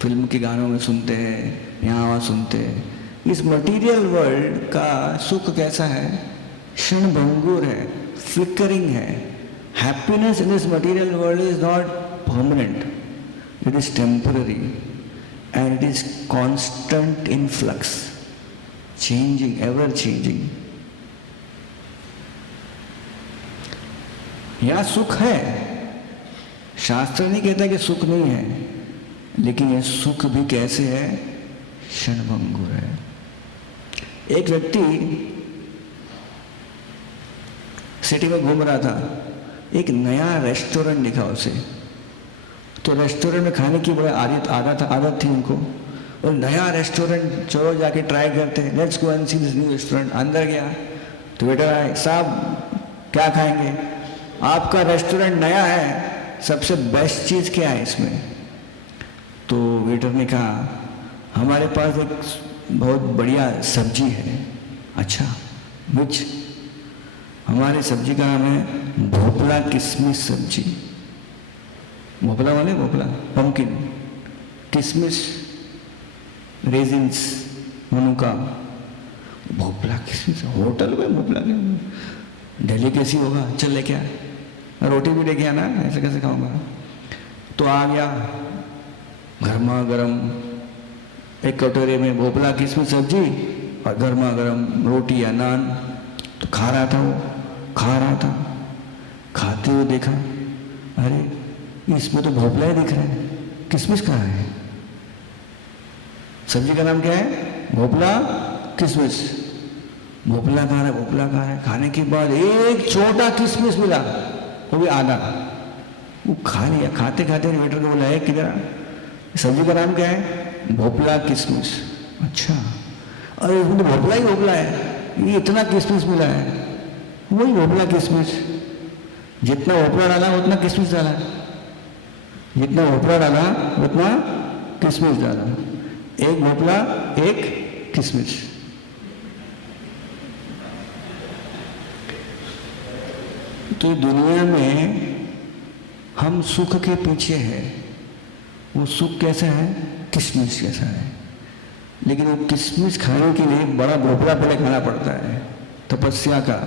फिल्म के गानों में सुनते हैं, यहाँ वहाँ सुनते हैं। इस मटेरियल वर्ल्ड का सुख कैसा है? क्षणभंगुर है, फ्लिकरिंग है। Happiness in this material world is not permanent, it is temporary and it is constant in flux, changing, ever changing. यह सुख है, शास्त्र नहीं कहता कि सुख नहीं है, लेकिन यह सुख भी कैसे है? क्षणभंगुर है। एक व्यक्ति सिटी में घूम रहा था, एक नया रेस्टोरेंट दिखा उसे। तो रेस्टोरेंट में खाने की बड़ी आदत थी उनको, और नया रेस्टोरेंट, चलो जाके ट्राई करते हैं, let's go and see this new restaurant. अंदर गया तो बेटा साहब क्या खाएंगे? आपका रेस्टोरेंट नया है, सबसे बेस्ट चीज़ क्या है इसमें? तो वेटर ने कहा हमारे पास एक बहुत बढ़िया सब्जी है। अच्छा, विच? हमारी सब्जी का नाम है भोपला किशमिश सब्जी। भोपला वाले भोपला, पंपकिन, किशमिश, रेजिन्स, मनुका, भोपला किशमिश। होटल में भोपला दिल्ली कैसी होगा? चल लेके आ, रोटी भी लेके आना, ऐसे कैसे खाऊंगा? तो आ गया गर्मा गर्म एक कटोरे में भोपला किशमिश सब्जी और गर्मा गर्म रोटी या नान। तो खा रहा था, वो खा रहा था, खाते हुए देखा अरे इसमें तो भोपला ही दिख रहा है, किशमिश कहाँ है? सब्जी का नाम क्या है? भोपला किशमिश। भोपला खा रहा है, भोपला खा रहा है। खाने के बाद एक छोटा किशमिश मिला, वो भी आधा, वो खा लिया। खाते खाते वेटर को बोला, है किधर सब्जी का नाम क्या है? भोपला किशमिश। अच्छा, अरे इसमें तो भोपला ही भोपला है, ये इतना किशमिश मिला है। वही भोपला किशमिश, जितना भोपला डाला उतना किशमिश डाला, जितना भोपला डाला उतना किशमिश डाला। एक भोपला एक किशमिश। तो दुनिया में हम सुख के पीछे है। वो सुख कैसा है? किशमिश जैसा है। लेकिन वो किशमिश खाने के लिए बड़ा भोपला पहले खाना पड़ता है, तपस्या का,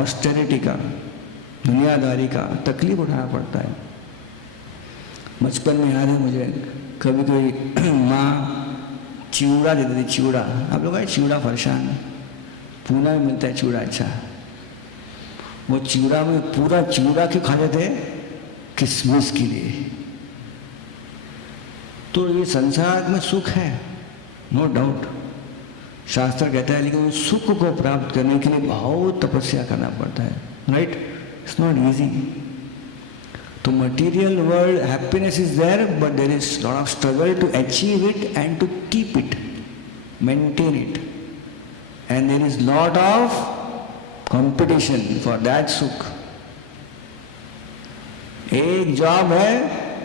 ऑस्टेरिटी का, दुनियादारी का तकलीफ उठाना पड़ता है। बचपन में याद है मुझे, कभी कभी माँ चिवड़ा देती थी। चिवड़ा, आप लोग आए चिवड़ा? फरसान पूना में मिलता है चिवड़ा। अच्छा, वो चिवड़ा में पूरा चिवड़ा क्यों खाते थे? किशमिश के लिए। तो ये संसार में सुख है, नो डाउट, शास्त्र कहता है, लेकिन उस सुख को प्राप्त करने के लिए बहुत तपस्या करना पड़ता है, राइट? It's not easy. तो material world happiness is there, but there is lot of struggle to achieve it and to keep it, maintain it, and there is lot of competition for that सुख। एक job है,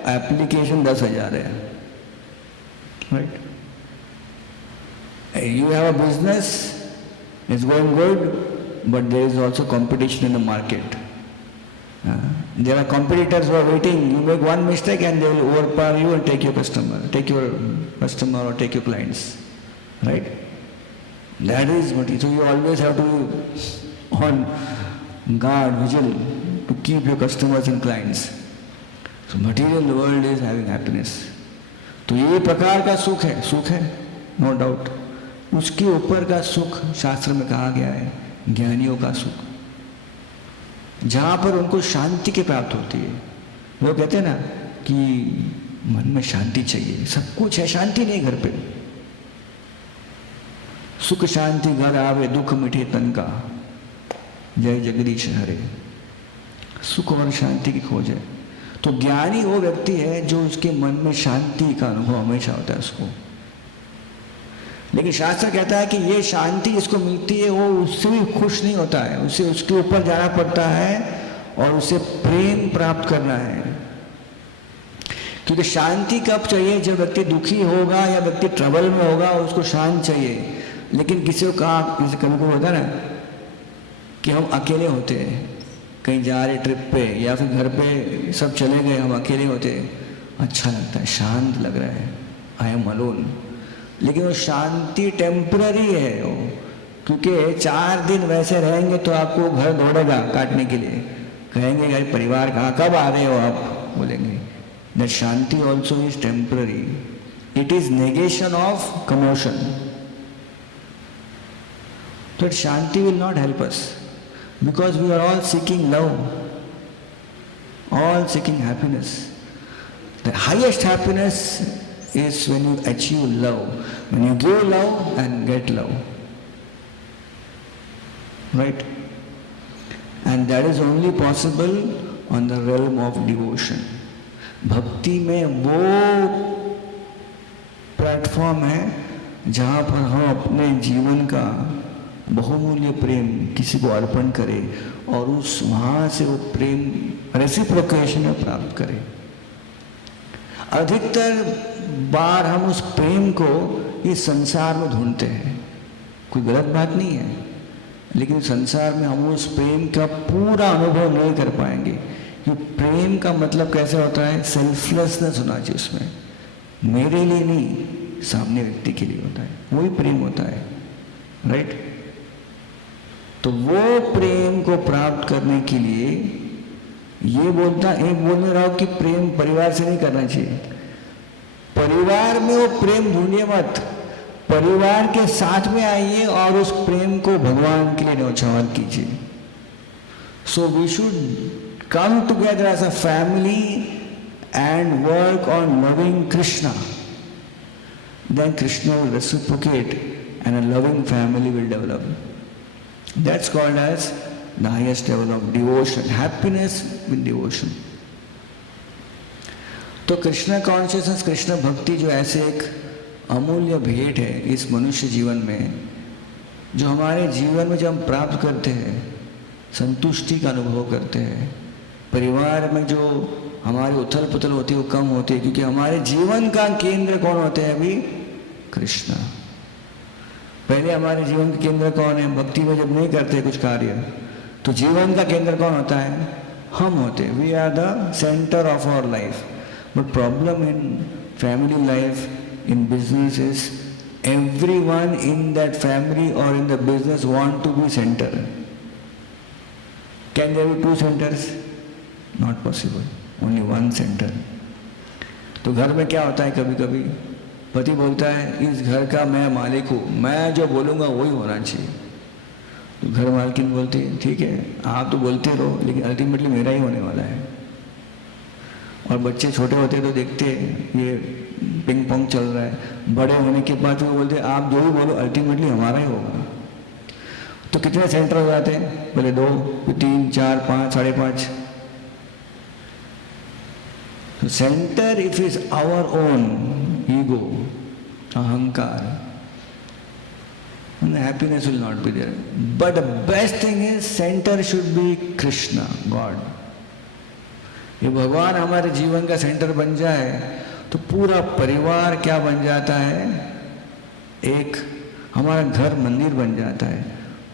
application 10,000 है, right? You have a business, it's going good, but there is also competition in the market. There are competitors who are waiting. You make one mistake and they will overpower you and take your customer or take your clients, right? That is what. So you always have to be on guard, vigilant to keep your customers and clients. So material world is having happiness. तो ये प्रकार का सुख है, no doubt. उसके ऊपर का सुख शास्त्र में कहा गया है ज्ञानियों का सुख, जहां पर उनको शांति की प्राप्त होती है। लोग कहते हैं ना कि मन में शांति चाहिए, सब कुछ है, शांति नहीं घर पे। सुख शांति घर आवे, दुख मिठे तन का, जय जगदीश हरे। सुख और शांति की खोज है। तो ज्ञानी वो व्यक्ति है जो उसके मन में शांति का अनुभव हमेशा होता है उसको। लेकिन शास्त्र कहता है कि ये शांति जिसको मिलती है वो उससे भी खुश नहीं होता है, उसे उसके ऊपर जाना पड़ता है और उसे प्रेम प्राप्त करना है। क्योंकि शांति कब चाहिए? जब व्यक्ति दुखी होगा या व्यक्ति ट्रबल में होगा, उसको शांत चाहिए। लेकिन किसी को कहा, किसी कभी को होता ना कि हम अकेले होते हैं, कहीं जा रहे ट्रिप पे या फिर घर पे सब चले गए, हम अकेले होते, अच्छा लगता है, शांत लग रहा है, आई एम अलोन। लेकिन वो शांति टेम्पररी है वो, क्योंकि 4 दिन वैसे रहेंगे तो आपको घर दौड़ेगा काटने के लिए, कहेंगे यार परिवार कहाँ, कब आ रहे हो आप, बोलेंगे। That shanti also is temporary, it is negation of commotion. तो shanti will not help us because we are all seeking love, all seeking happiness. The highest happiness is when you achieve love, when you give love and get love, right? And that is only possible on the realm of devotion. भक्ति में वो platform है जहाँ पर हम अपने जीवन का बहुमूल्य प्रेम किसी को अर्पण करें और उस वहाँ से वो प्रेम रेसिप्रोकेशन में प्राप्त करें। अधिकतर बार हम उस प्रेम को इस संसार में ढूंढते हैं, कोई गलत बात नहीं है, लेकिन संसार में हम उस प्रेम का पूरा अनुभव नहीं कर पाएंगे। कि प्रेम का मतलब कैसे होता है? सेल्फलेसनेस होना चाहिए उसमें, मेरे लिए नहीं, सामने व्यक्ति के लिए होता है, वही प्रेम होता है, राइट? तो वो प्रेम को प्राप्त करने के लिए ये बोलने रहा हूं कि प्रेम परिवार से नहीं करना चाहिए। परिवार में वो प्रेम ढूंढिए मत, परिवार के साथ में आइए और उस प्रेम को भगवान के लिए न्यौछावर कीजिए। So we should come together as a family and work on loving Krishna, then Krishna will reciprocate and a loving family will develop. That's called as the highest level of devotion, happiness with devotion. तो Krishna consciousness, Krishna भक्ति जो ऐसे एक अमूल्य भेंट है इस मनुष्य जीवन में, जो हमारे जीवन में जब हम प्राप्त करते हैं संतुष्टि का अनुभव करते हैं, परिवार में जो हमारी उथल पुथल होती है वो कम होती है, क्योंकि हमारे जीवन का केंद्र कौन होते हैं अभी? कृष्ण। पहले हमारे जीवन का केंद्र कौन है? भक्ति में जब नहीं करते कुछ कार्य तो जीवन का केंद्र कौन होता है? हम होते हैं। We are the centre of our life. But problem in family life, in business is everyone in that family or in the business want to be center. Can there be two centers? Not possible. Only one center. तो घर में क्या होता है, कभी कभी पति बोलता है इस घर का मैं मालिक हूँ, मैं जो बोलूँगा वही होना चाहिए। तो घर मालकिन बोलती है ठीक है आप तो बोलते रहो लेकिन अल्टीमेटली मेरा ही होने वाला है। और बच्चे छोटे होते तो देखते ये पिंग पोंग चल रहा है, बड़े होने के बाद वो बोलते आप जो भी बोलो अल्टीमेटली हमारा ही होगा। तो कितने सेंटर हो जाते हैं? पहले 2, फिर 3, 4, 5, 5.5। तो centre if is our own ego, अहंकार, happiness will not be there. But the best thing is center should be Krishna, God. ये भगवान हमारे जीवन का सेंटर बन जाए तो पूरा परिवार क्या बन जाता है? एक हमारा घर मंदिर बन जाता है।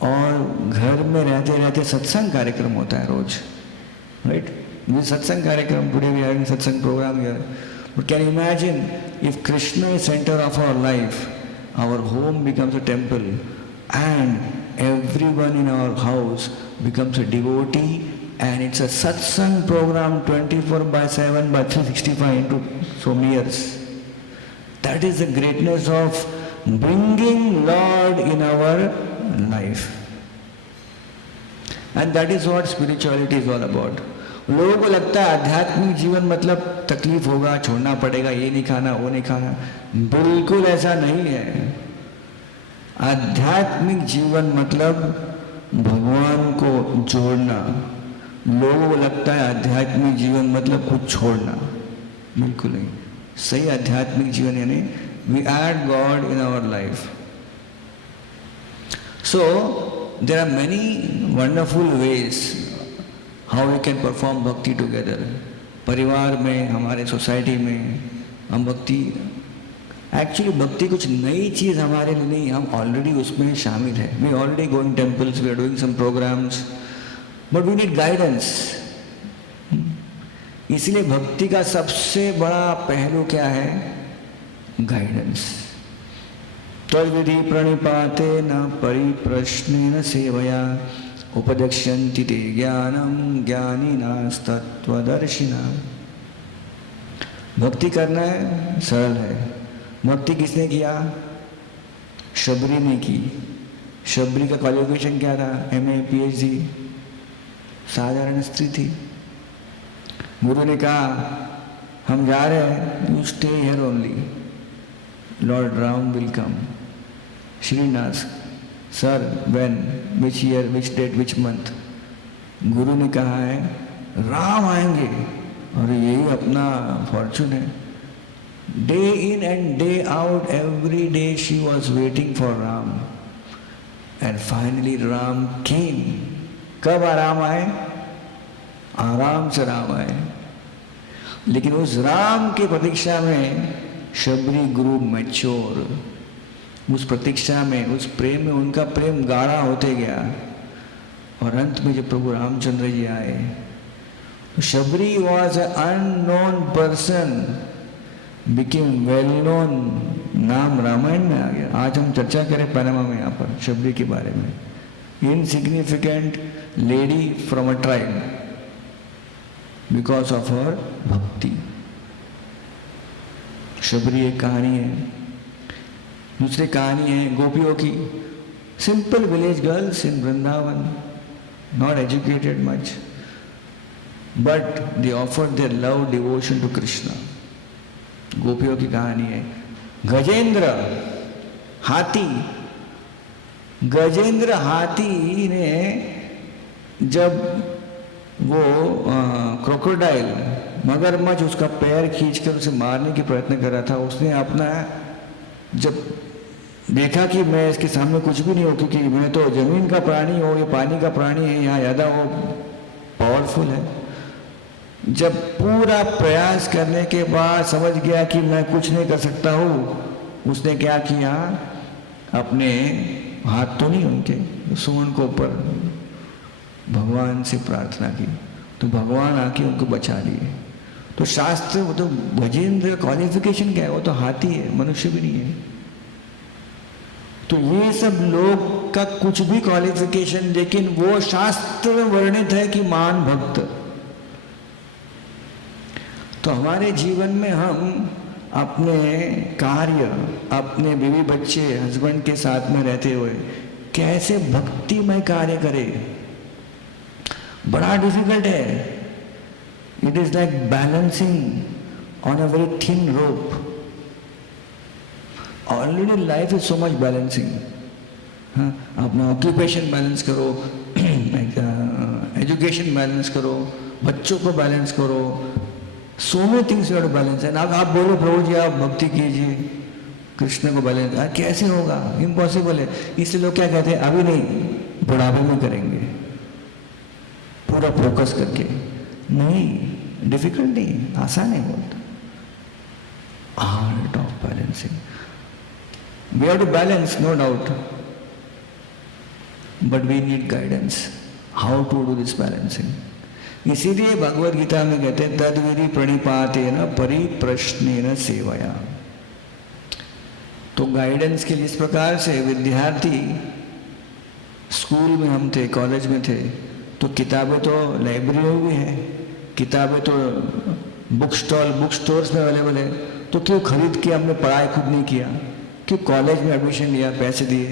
और घर में रहते रहते सत्संग कार्यक्रम होता है रोज, राइट? ये सत्संग कार्यक्रम, today we are in satsang programme here. But can you imagine if Krishna is centre of our life, our home becomes a temple and everyone in our house becomes a devotee, and it's a satsang program 24/7 by 365 into so many years. That is the greatness of bringing Lord in our life, and that is what spirituality is all about. लोगों को लगता है आध्यात्मिक जीवन मतलब तकलीफ होगा, छोड़ना पड़ेगा, ये नहीं खाना वो नहीं खाना। बिल्कुल ऐसा नहीं है। आध्यात्मिक जीवन मतलब भगवान को जोड़ना। लोगों को लगता है आध्यात्मिक जीवन मतलब कुछ छोड़ना, बिल्कुल नहीं। सही आध्यात्मिक जीवन यानी we add God in our life. So there are many wonderful ways how we can perform bhakti together. परिवार में, हमारे सोसाइटी में हम भक्ति, एक्चुअली भक्ति कुछ नई चीज़ हमारे लिए नहीं, हम ऑलरेडी उसमें शामिल है। We already going temples, we are doing some programmes, but we need guidance. इसलिए भक्ति का सबसे बड़ा पहलू क्या है? गाइडेंस। तद्विधि प्रणिपाते न परिप्रश्नेन सेवया उपदक्ष्यन्ति ते ज्ञानम ज्ञानिनास्तत्त्वदर्शिना। भक्ति करना है, सरल है। भक्ति किसने किया? शबरी ने की। शबरी का क्वालिफिकेशन क्या था? MA PhD, साधारण स्त्री थी। गुरु ने कहा हम जा रहे हैं, you stay here only, lord Ram will come. Shrinath sir when, which year, which date, which month? गुरु ने कहा है राम आएंगे और यही अपना फॉर्चून है। Day in and day out, every day she was waiting for Ram, and finally Ram came. कब राम आए? आराम से राम आए। लेकिन उस राम की प्रतीक्षा में शबरी गुरु मैच्योर, उस प्रतीक्षा में, उस प्रेम में उनका प्रेम गाढ़ा होते गया। और अंत में जब प्रभु रामचंद्र जी आए तो Shabari was a unknown person, became well known. नाम रामायण में आ गया। आज हम चर्चा करें पैनामा में यहाँ पर शबरी के बारे में। Insignificant lady from a tribe, because of her भक्ति। शबरी एक कहानी है। दूसरी कहानी है गोपियों की। Simple village girls in Vrindavan, not educated much, but they offered their love devotion to Krishna. गोपियों की कहानी है। गजेंद्र, हाथी, गजेंद्र हाथी ने जब वो क्रोकोडाइल मगरमच्छ उसका पैर खींचकर उसे मारने की प्रयत्न कर रहा था, उसने अपना जब देखा कि मैं इसके सामने कुछ भी नहीं हूँ, क्योंकि मैं तो जमीन का प्राणी हूँ, ये पानी का प्राणी है, यहाँ ज़्यादा वो पावरफुल है। जब पूरा प्रयास करने के बाद समझ गया कि मैं कुछ नहीं कर सकता हूँ, उसने क्या किया, अपने हाथ तो नहीं उनके सूंड को ऊपर भगवान से प्रार्थना की, तो भगवान आके उनको बचा लिए। तो शास्त्र, वो तो गजेंद्र क्वालिफिकेशन क्या है, वो तो हाथी है, मनुष्य भी नहीं है। तो ये सब लोग का कुछ भी क्वालिफिकेशन, लेकिन वो शास्त्र में वर्णित है कि महान भक्त। तो हमारे जीवन में हम अपने कार्य, अपने बीवी बच्चे हस्बैंड के साथ में रहते हुए कैसे भक्तिमय कार्य करें, बड़ा डिफिकल्ट है। It is like balancing on a very thin rope. Already life is so much balancing. हाँ, अपना ऑक्यूपेशन बैलेंस करो, एजुकेशन बैलेंस करो, बच्चों को बैलेंस करो, so many things you have to balance. And आप बोलो प्रभु जी आप भक्ति कीजिए, कृष्ण को बैलेंस, कैसे होगा, इम्पॉसिबल है। इसलिए लोग क्या कहते हैं, अभी नहीं, बुढ़ापे में करेंगे, पूरा फोकस करके। नहीं, डिफिकल्ट नहीं, आसान है बहुत। Art of balancing, we have to balance, no doubt, but we need guidance how to do this balancing. इसीलिए भगवद गीता में कहते हैं तद्विधि प्रणिपातेन परिप्रश्नेन सेवया। तो गाइडेंस के लिए इस प्रकार से विद्यार्थी, स्कूल में हम थे, कॉलेज में थे, तो किताबें तो लाइब्रेरी में भी है, किताबें तो बुक स्टोर्स में अवेलेबल है, तो क्यों खरीद के हमने पढ़ाई खुद नहीं किया, क्यों कॉलेज में एडमिशन लिया, पैसे दिए?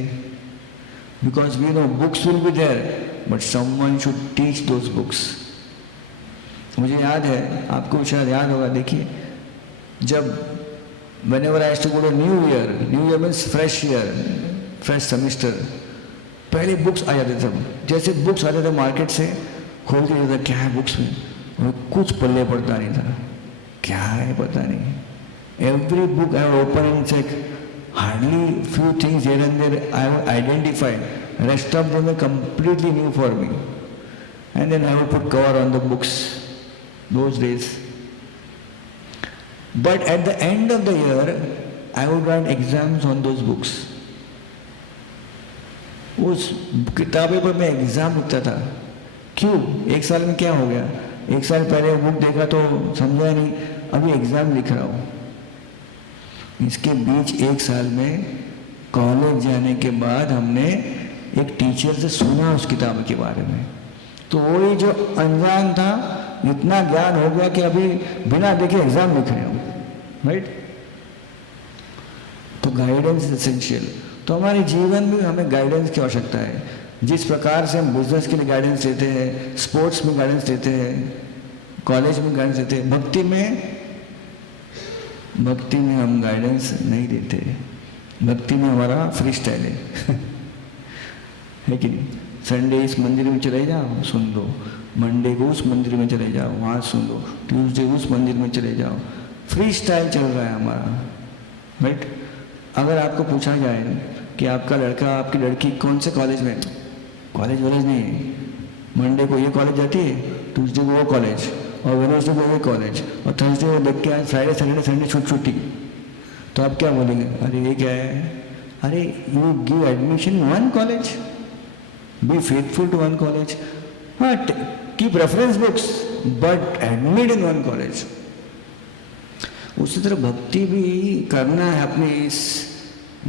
Because we know books will be there, but someone should teach those books. मुझे याद है, आपको शायद याद होगा, देखिए जब whenever I used to go to New Year means fresh year, fresh semester, पहले बुक्स आ जाते थे। जैसे बुक्स आते थे मार्केट से, खोल के था क्या है बुक्स में, और कुछ पल्ले पड़ता नहीं था, क्या है पता नहीं। Every book I open and check, hardly few things here and there I have identified, rest of them are completely new for me, and then I would put cover on the books those days. But at the end of the year, I would write exams on those books. उस किताबें पर मैं exam लिखता था। क्यों? एक साल में क्या हो गया, एक साल पहले बुक देखा तो समझा नहीं, अभी एग्जाम लिख रहा हूँ। इसके बीच एक साल में कॉलेज जाने के बाद हमने एक टीचर से सुना उस किताब के बारे में, तो वही जो अनजान था, इतना ज्ञान हो गया कि अभी बिना देखे एग्जाम लिख रहे हो, राइट? तो गाइडेंस इज एसेंशियल। तो हमारे जीवन में हमें गाइडेंस की आवश्यकता है। जिस प्रकार से हम बिजनेस के लिए गाइडेंस देते हैं, स्पोर्ट्स में गाइडेंस देते हैं, कॉलेज में गाइडेंस देते हैं, भक्ति में हम गाइडेंस नहीं देते। भक्ति में हमारा फ्री स्टाइल है कि नहीं? संडे इस मंदिर में चले जाओ, सुन लो, मंडे को उस मंदिर में चले जाओ, वहाँ सुन लो, ट्यूसडे उस मंदिर में चले जाओ, फ्री स्टाइल चल रहा है हमारा, राइट? अगर आपको पूछा जाए कि आपका लड़का, आपकी लड़की कौन से कॉलेज में, कॉलेज वॉलेज नहीं है, मंडे को ये कॉलेज जाती है, ट्यूसडे को वो कॉलेज, और वेडनेसडे को वो कॉलेज, और थर्सडे को देख के आज फ्राइडे सैटरडे संडे छुट्टी, तो आप क्या बोलेंगे? अरे ये क्या है? अरे you give admission in one college, be faithful to one college, हाँ keep reference books, but admit in one college. उसी तरह भक्ति भी करना है अपने इस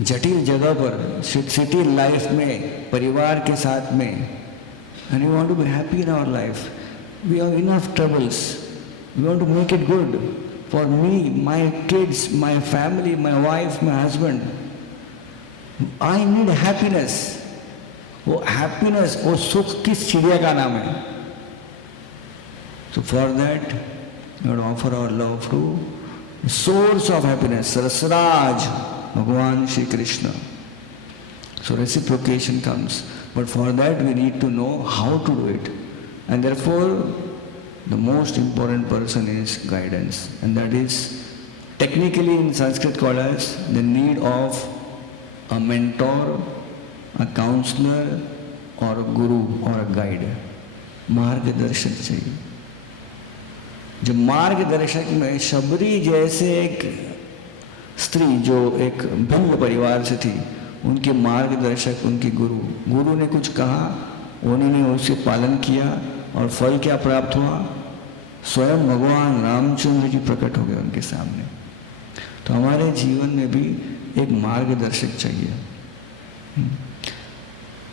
जटिल जगह पर, सिटी लाइफ में, परिवार के साथ में। And you want to be happy in our life, we have enough troubles, we want to make it good for me, my kids, my family, my wife, my husband. I need happiness. वो happiness, वो सुख किस चिड़िया का नाम है? So for that, we would offer our love to source of happiness, रसराज भगवान Shri Krishna. So reciprocation comes. But for that we need to know how to do it. And therefore, the most important person is guidance. And that is technically in Sanskrit called as the need of a mentor, a counselor or a guru or a guide. मार्गदर्शक चाहिए. जो मार्गदर्शक में शबरी जैसे एक स्त्री जो एक भिन्न परिवार से थी, उनके मार्गदर्शक, उनके गुरु ने कुछ कहा, उन्होंने उससे पालन किया और फल क्या प्राप्त हुआ? स्वयं भगवान रामचंद्र जी प्रकट हो गए उनके सामने. तो हमारे जीवन में भी एक मार्गदर्शक चाहिए.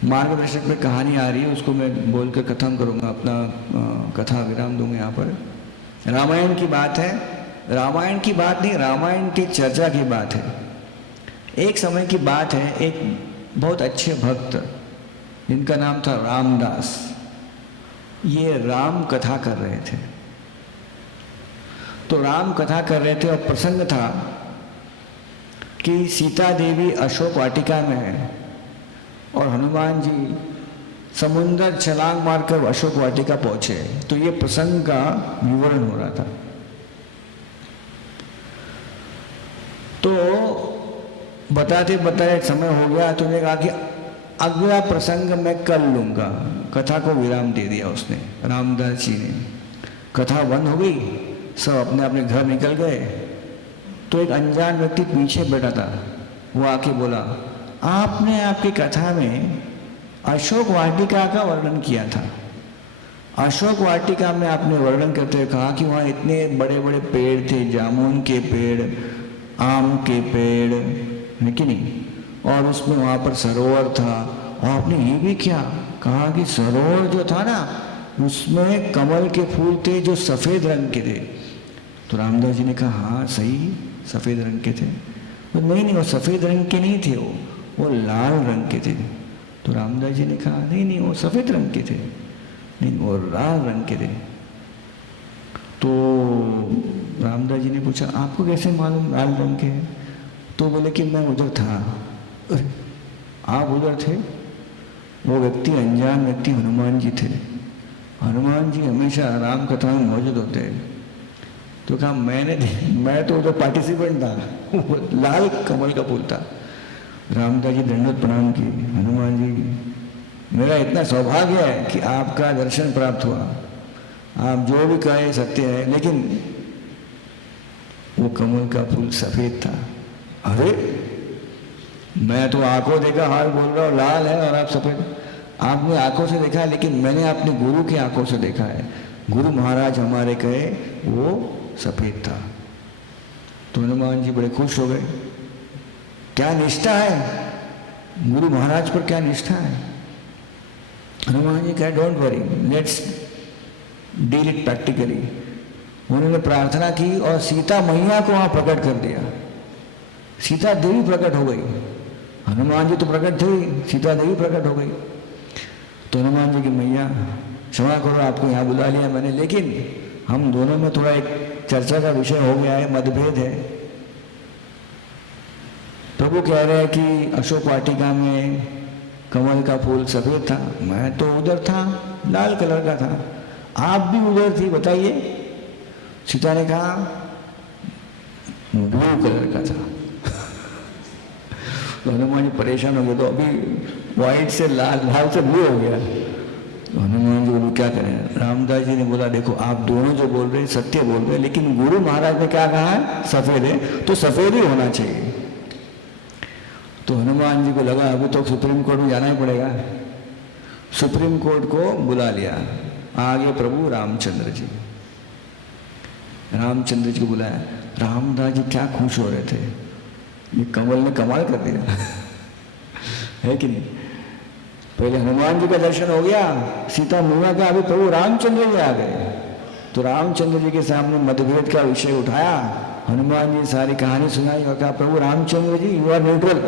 मार्गदर्शक में कहानी आ रही है, उसको मैं बोलकर खत्म करूंगा, अपना कथा विराम दूंगा यहाँ पर. रामायण की बात है, रामायण की बात नहीं, रामायण की चर्चा की बात है. एक समय की बात है, एक बहुत अच्छे भक्त जिनका नाम था रामदास, ये राम कथा कर रहे थे. तो राम कथा कर रहे थे और प्रसंग था कि सीता देवी अशोक वाटिका में है और हनुमान जी समुंदर छलांग मारकर अशोक वाटिका पहुंचे. तो ये प्रसंग का विवरण हो रहा था. तो बताते बताते समय हो गया, तो उन्होंने कहा कि अगला प्रसंग मैं कल लूंगा. कथा को विराम दे दिया उसने, रामदास जी ने. कथा बंद हो गई, सब अपने अपने घर निकल गए. तो एक अनजान व्यक्ति पीछे बैठा था, वो आके बोला, आपने आपकी कथा में अशोक वाटिका का वर्णन किया था. अशोक वाटिका में आपने वर्णन करते हुए कहा कि वहाँ इतने बड़े बड़े पेड़ थे, जामुन के पेड़, आम के पेड़, है कि नहीं, और उसमें वहाँ पर सरोवर था. और आपने ये भी क्या कहा कि सरोवर जो था ना, उसमें कमल के फूल थे जो सफ़ेद रंग के थे. तो रामदास जी ने कहा, हाँ सही, सफ़ेद रंग के थे. तो नहीं, वो सफ़ेद रंग के नहीं थे, वो लाल रंग के थे. तो रामदास जी ने कहा, नहीं, वो सफ़ेद रंग के थे, नहीं, वो लाल रंग के थे. तो रामदास जी ने पूछा, आपको कैसे मालूम लाल रंग के हैं? तो बोले कि मैं उधर था. अरे आप उधर थे? वो व्यक्ति, अनजान व्यक्ति हनुमान जी थे. हनुमान जी हमेशा राम कथा में मौजूद होते हैं. तो कहा, मैं तो उधर पार्टिसिपेंट था, वो लाल कमल का फूल था. रामदास जी दंडवत प्रणाम की. हनुमान जी, मेरा इतना सौभाग्य है कि आपका दर्शन प्राप्त हुआ. आप जो भी कहे सत्य है, लेकिन वो कमल का फूल सफ़ेद था. अरे मैं तो आंखों देखा हाल बोल रहा हूँ, लाल है और आप सफ़ेद. आपने आंखों से देखा, लेकिन मैंने अपने गुरु की आंखों से देखा है. गुरु महाराज हमारे कहे वो सफ़ेद था. तो हनुमान जी बड़े खुश हो गए. क्या निष्ठा है गुरु महाराज पर, क्या निष्ठा है. हनुमान जी कहे, don't worry, let's deal it practically. उन्होंने प्रार्थना की और सीता मैया को वहाँ प्रकट कर दिया. सीता देवी प्रकट हो गई. हनुमान जी तो प्रकट थे, सीता देवी प्रकट हो गई. तो हनुमान जी की, मैया क्षमा करो, आपको यहाँ बुला लिया मैंने, लेकिन हम दोनों में थोड़ा एक चर्चा का विषय हो गया है, मतभेद है. प्रभु कह रहे हैं कि अशोक वाटिका में कमल का फूल सफ़ेद था, मैं तो उधर था, लाल कलर का था. आप भी उधर थी, बताइए. सीता ने कहा, ब्लू कलर का था. तो हनुमान जी परेशान हो गए. तो अभी व्हाइट से लाल, लाल से ब्लू हो गया. तो हनुमान जी बोले, क्या करें. रामदास जी ने बोला, देखो आप दोनों जो बोल रहे हैं सत्य बोल रहे हैं, लेकिन गुरु महाराज ने क्या कहा है, सफ़ेद है तो सफ़ेद ही होना चाहिए. तो हनुमान जी को लगा अभी तो सुप्रीम कोर्ट में जाना ही पड़ेगा. सुप्रीम कोर्ट को बुला लिया. आगे प्रभु रामचंद्र जी, रामचंद्र जी को बुलाया. रामदास जी क्या खुश हो रहे थे, ये कमल ने कमाल कर दिया है कि नहीं. पहले हनुमान जी का दर्शन हो गया, सीता मैया का, अभी प्रभु रामचंद्र जी आ गए. तो रामचंद्र जी के सामने मतभेद का विषय उठाया. हनुमान जी सारी कहानी सुनाई और कहा, प्रभु Ramchandra ji you are neutral,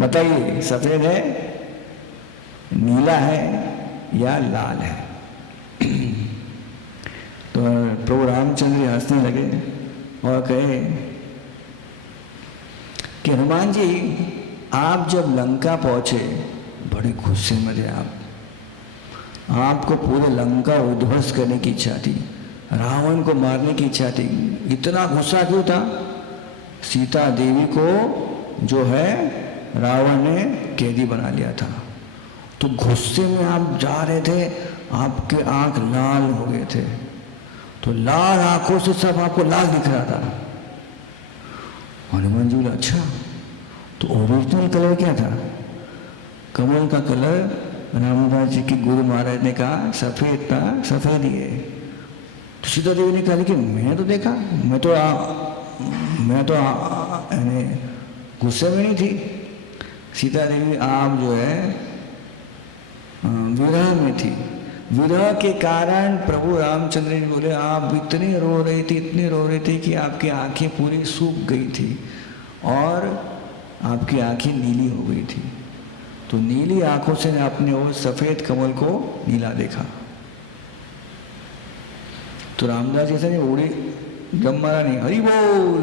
बताइए सफ़ेद है, नीला है या लाल है. तो प्रभु रामचंद्र जी हंसने लगे और कहे कि हनुमान जी, आप जब लंका पहुंचे बड़े गुस्से में थे आप, आपको पूरे लंका उध्वस्त करने की इच्छा थी, रावण को मारने की इच्छा थी। इतना गुस्सा क्यों था? सीता देवी को जो है रावण ने कैदी बना लिया था, तो गुस्से में आप जा रहे थे, आपके आंख लाल हो गए थे, तो लाल आंखों से सब आपको लाल दिख रहा था। हनुमान जी बोले अच्छा, तो ओरिजिनल कलर क्या था? कमल का कलर रामदास जी की गुरु महाराज ने कहा सफेद था, सफेद ही है। तो सीता देवी ने कहा कि मैंने तो देखा, मैं तो यानी गुस्से में नहीं थी। सीता देवी आप जो है विरह में थी, विरह के कारण प्रभु रामचंद्र जी बोले आप इतनी रो रही थी, इतनी रो रही थी कि आपकी आंखें पूरी सूख गई थी और आपकी आंखें नीली हो गई थी। तो नीली आंखों से आपने वो सफेद कमल को नीला देखा। तो रामदास जी ऐसे नहीं उड़ी जम मारा नहीं, हरि बोल,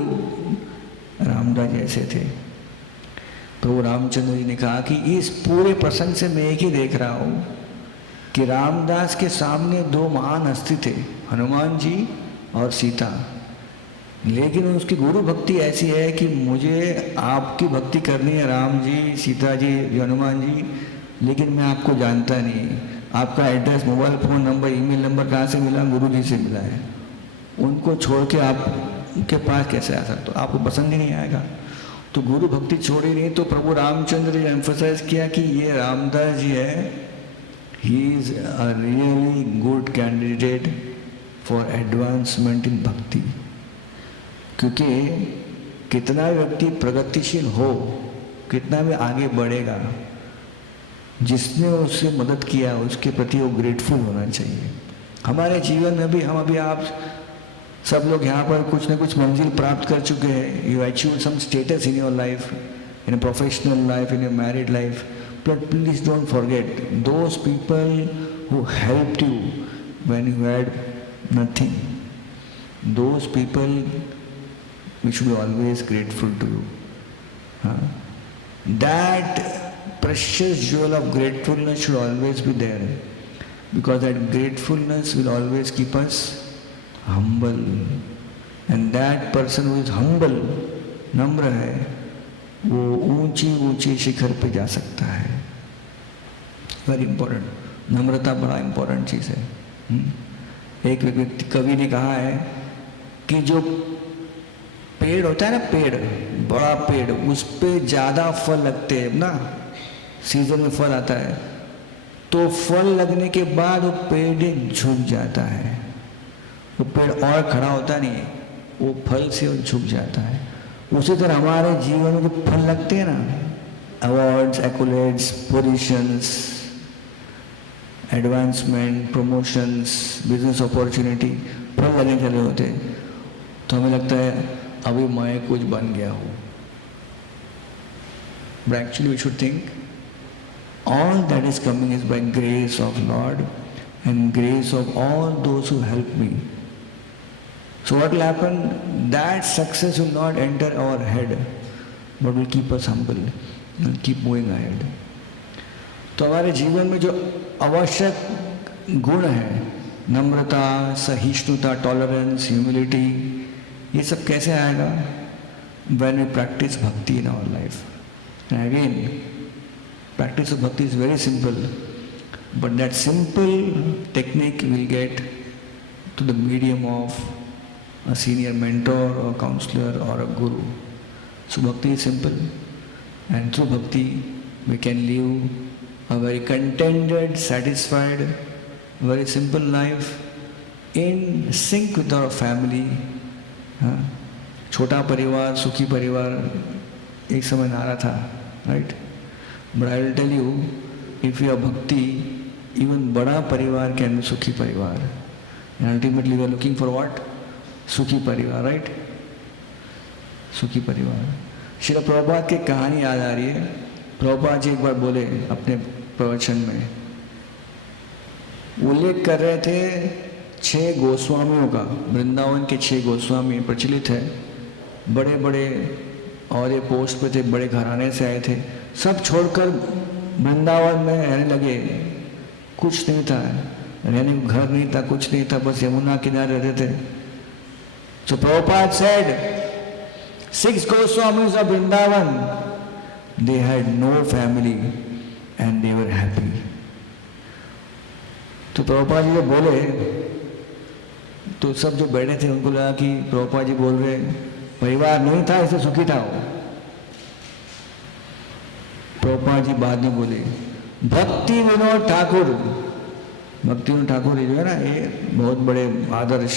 रामदास जी ऐसे थे। प्रभु रामचंद्र जी ने कहा कि इस पूरे प्रसंग से मैं एक ही देख रहा हूं कि रामदास के सामने दो महान हस्ती थे, हनुमान जी और सीता, लेकिन उसकी गुरु भक्ति ऐसी है कि मुझे आपकी भक्ति करनी है राम जी, सीता जी, हनुमान जी, लेकिन मैं आपको जानता नहीं, आपका address, mobile phone number, email number कहाँ से मिला? गुरु जी से मिला है। उनको छोड़ के आपके पास कैसे आ सकते हो? आपको पसंद ही नहीं आएगा। तो गुरु भक्ति छोड़ी नहीं। तो प्रभु रामचंद्र जी ने एम्फसाइज किया कि ये रामदास जी है, he is a really good candidate for advancement in भक्ति। क्योंकि कितना व्यक्ति प्रगतिशील हो, कितना भी आगे बढ़ेगा, जिसने उससे मदद किया उसके प्रति वो ग्रेटफुल होना चाहिए। हमारे जीवन में भी हम अभी आप सब लोग यहाँ पर कुछ न कुछ मंजिल प्राप्त कर चुके हैं। You achieve some status in your life, in a professional life, in a married life, but please don't forget those people who helped you when you had nothing. Those people we should be always grateful to you. That precious jewel of gratefulness should always be there, because that gratefulness will always keep us humble, and that person who is humble, नम्र है, वो ऊंची ऊंची शिखर पे जा सकता है। Very important, नम्रता बड़ा इंपॉर्टेंट चीज़ है। एक व्यक्ति कवि ने कहा है कि जो पेड़ होता है ना, पेड़, बड़ा पेड़, उस पे ज़्यादा फल लगते हैं ना, सीजन में फल आता है, तो फल लगने के बाद वो पेड़ झुक जाता है, वो पेड़ और खड़ा होता नहीं, वो फल से वो झुक जाता है। उसी तरह हमारे जीवन में जो फल लगते हैं ना, awards, accolades, positions, advancement, promotions, business opportunity, फल लगने चले होते हैं, तो हमें लगता है अभी मैं कुछ बन गया हूँ। But actually we should think all that is coming is by grace of Lord and grace of all those who help me. So what will happen? That success will not enter our head, but will keep us humble and keep moving ahead. तो हमारे जीवन में जो आवश्यक गुण है, नम्रता, सहिष्णुता, tolerance, humility, ये सब कैसे आएगा? When we practice bhakti in our life. And again, practice of bhakti is very simple, but that simple technique will get to the medium of a senior mentor or counselor or a guru. So bhakti is simple, and through bhakti we can live a very contented, satisfied, very simple life in sync with our family. छोटा परिवार, सुखी परिवार एक समय नारा था, right? But I will tell you, if you have bhakti, even बड़ा परिवार can be सुखी परिवार. And ultimately we are looking for what? सुखी परिवार, right? सुखी परिवार। श्रील प्रभुपाद की कहानी याद आ रही है। प्रभुपाद जी एक बार बोले अपने प्रवचन में, उल्लेख कर रहे थे 6 गोस्वामियों का। वृंदावन के 6 गोस्वामी प्रचलित है, बड़े बड़े और ये पोस्ट पे थे, बड़े घराने से आए थे। सब छोड़कर वृंदावन में रहने लगे। कुछ नहीं था, रहने को घर नहीं था, कुछ नहीं था, बस यमुना किनारे रहते थे। So Prabhupada said, 6 Goswamis of Vrindavan, they had no family and they were happy. तो प्रभुपाद जी जब बोले तो सब जो बैठे थे उनको लगा कि प्रभुपाद जी बोल रहे परिवार नहीं था इससे सुखी था वो। प्रभुपाद जी बाद में बोले भक्ति विनोद ठाकुर, भक्ति विनोद ठाकुर जो है ना, ये बहुत बड़े आदर्श,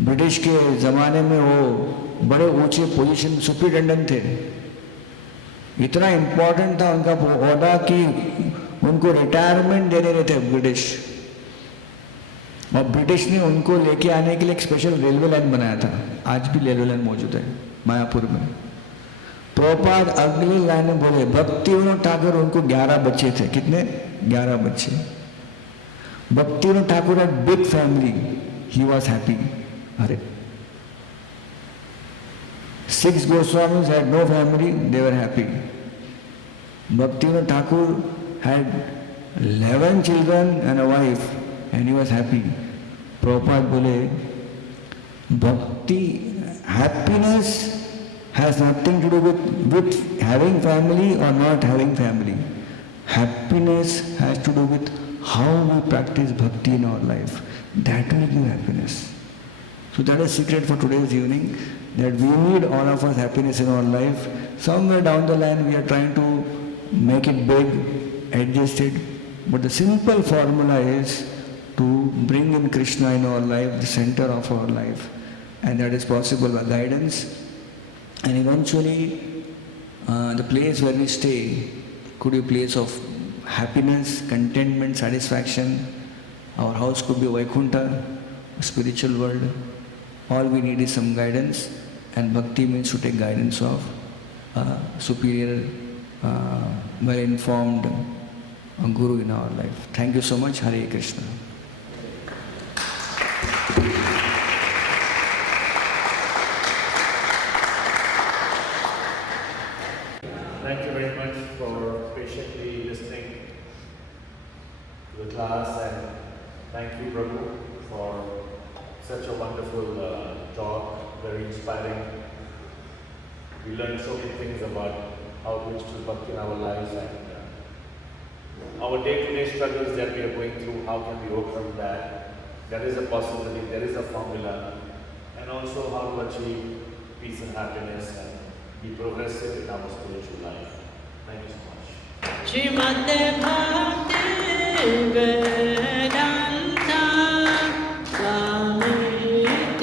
ब्रिटिश के ज़माने में वो बड़े ऊंचे पोजीशन सुप्रिटेंडेंट थे। इतना इम्पोर्टेंट था उनका ओहदा कि उनको रिटायरमेंट दे रहे थे ब्रिटिश, और ब्रिटिश ने उनको लेके आने के लिए एक स्पेशल रेलवे लाइन बनाया था। आज भी रेलवे लाइन मौजूद है मायापुर में। प्रभुपाद अगली लाइन में बोले भक्ति विनोद ठाकुर, उनको 11 बच्चे थे। कितने? 11 बच्चे। भक्ति Vinod Thakur had big family, he was happy. अरे 6 Goswamis had no family, they were happy. Bhakti Vinod Thakur had 11 children and a wife and he was happy. Prabhupada bole, bhakti, happiness has nothing to do with having family or not having family. Happiness has to do with how we practice bhakti in our life. That will give happiness. So that is secret for today's evening, that we need all of us happiness in our life. Somewhere down the line we are trying to make it big, adjust it, but the simple formula is to bring in Krishna in our life, the center of our life, and that is possible by guidance. And eventually the place where we stay could be a place of happiness, contentment, satisfaction. Our house could be Vaikunta, a spiritual world. All we need is some guidance, and bhakti means to take guidance of superior, well-informed guru in our life. Thank you so much. Hare Krishna. Thank you very much for patiently listening to the class, and thank you, Prabhu, for such a wonderful talk, very inspiring. We learned so many things about how to instill bhakti in our lives, and our day-to-day struggles that we are going through, how can we overcome that? There is a possibility, there is a formula, and also how to achieve peace and happiness and be progressive in our spiritual life. Thank you so much. Srimad Bhakti Vedanta Swami Hare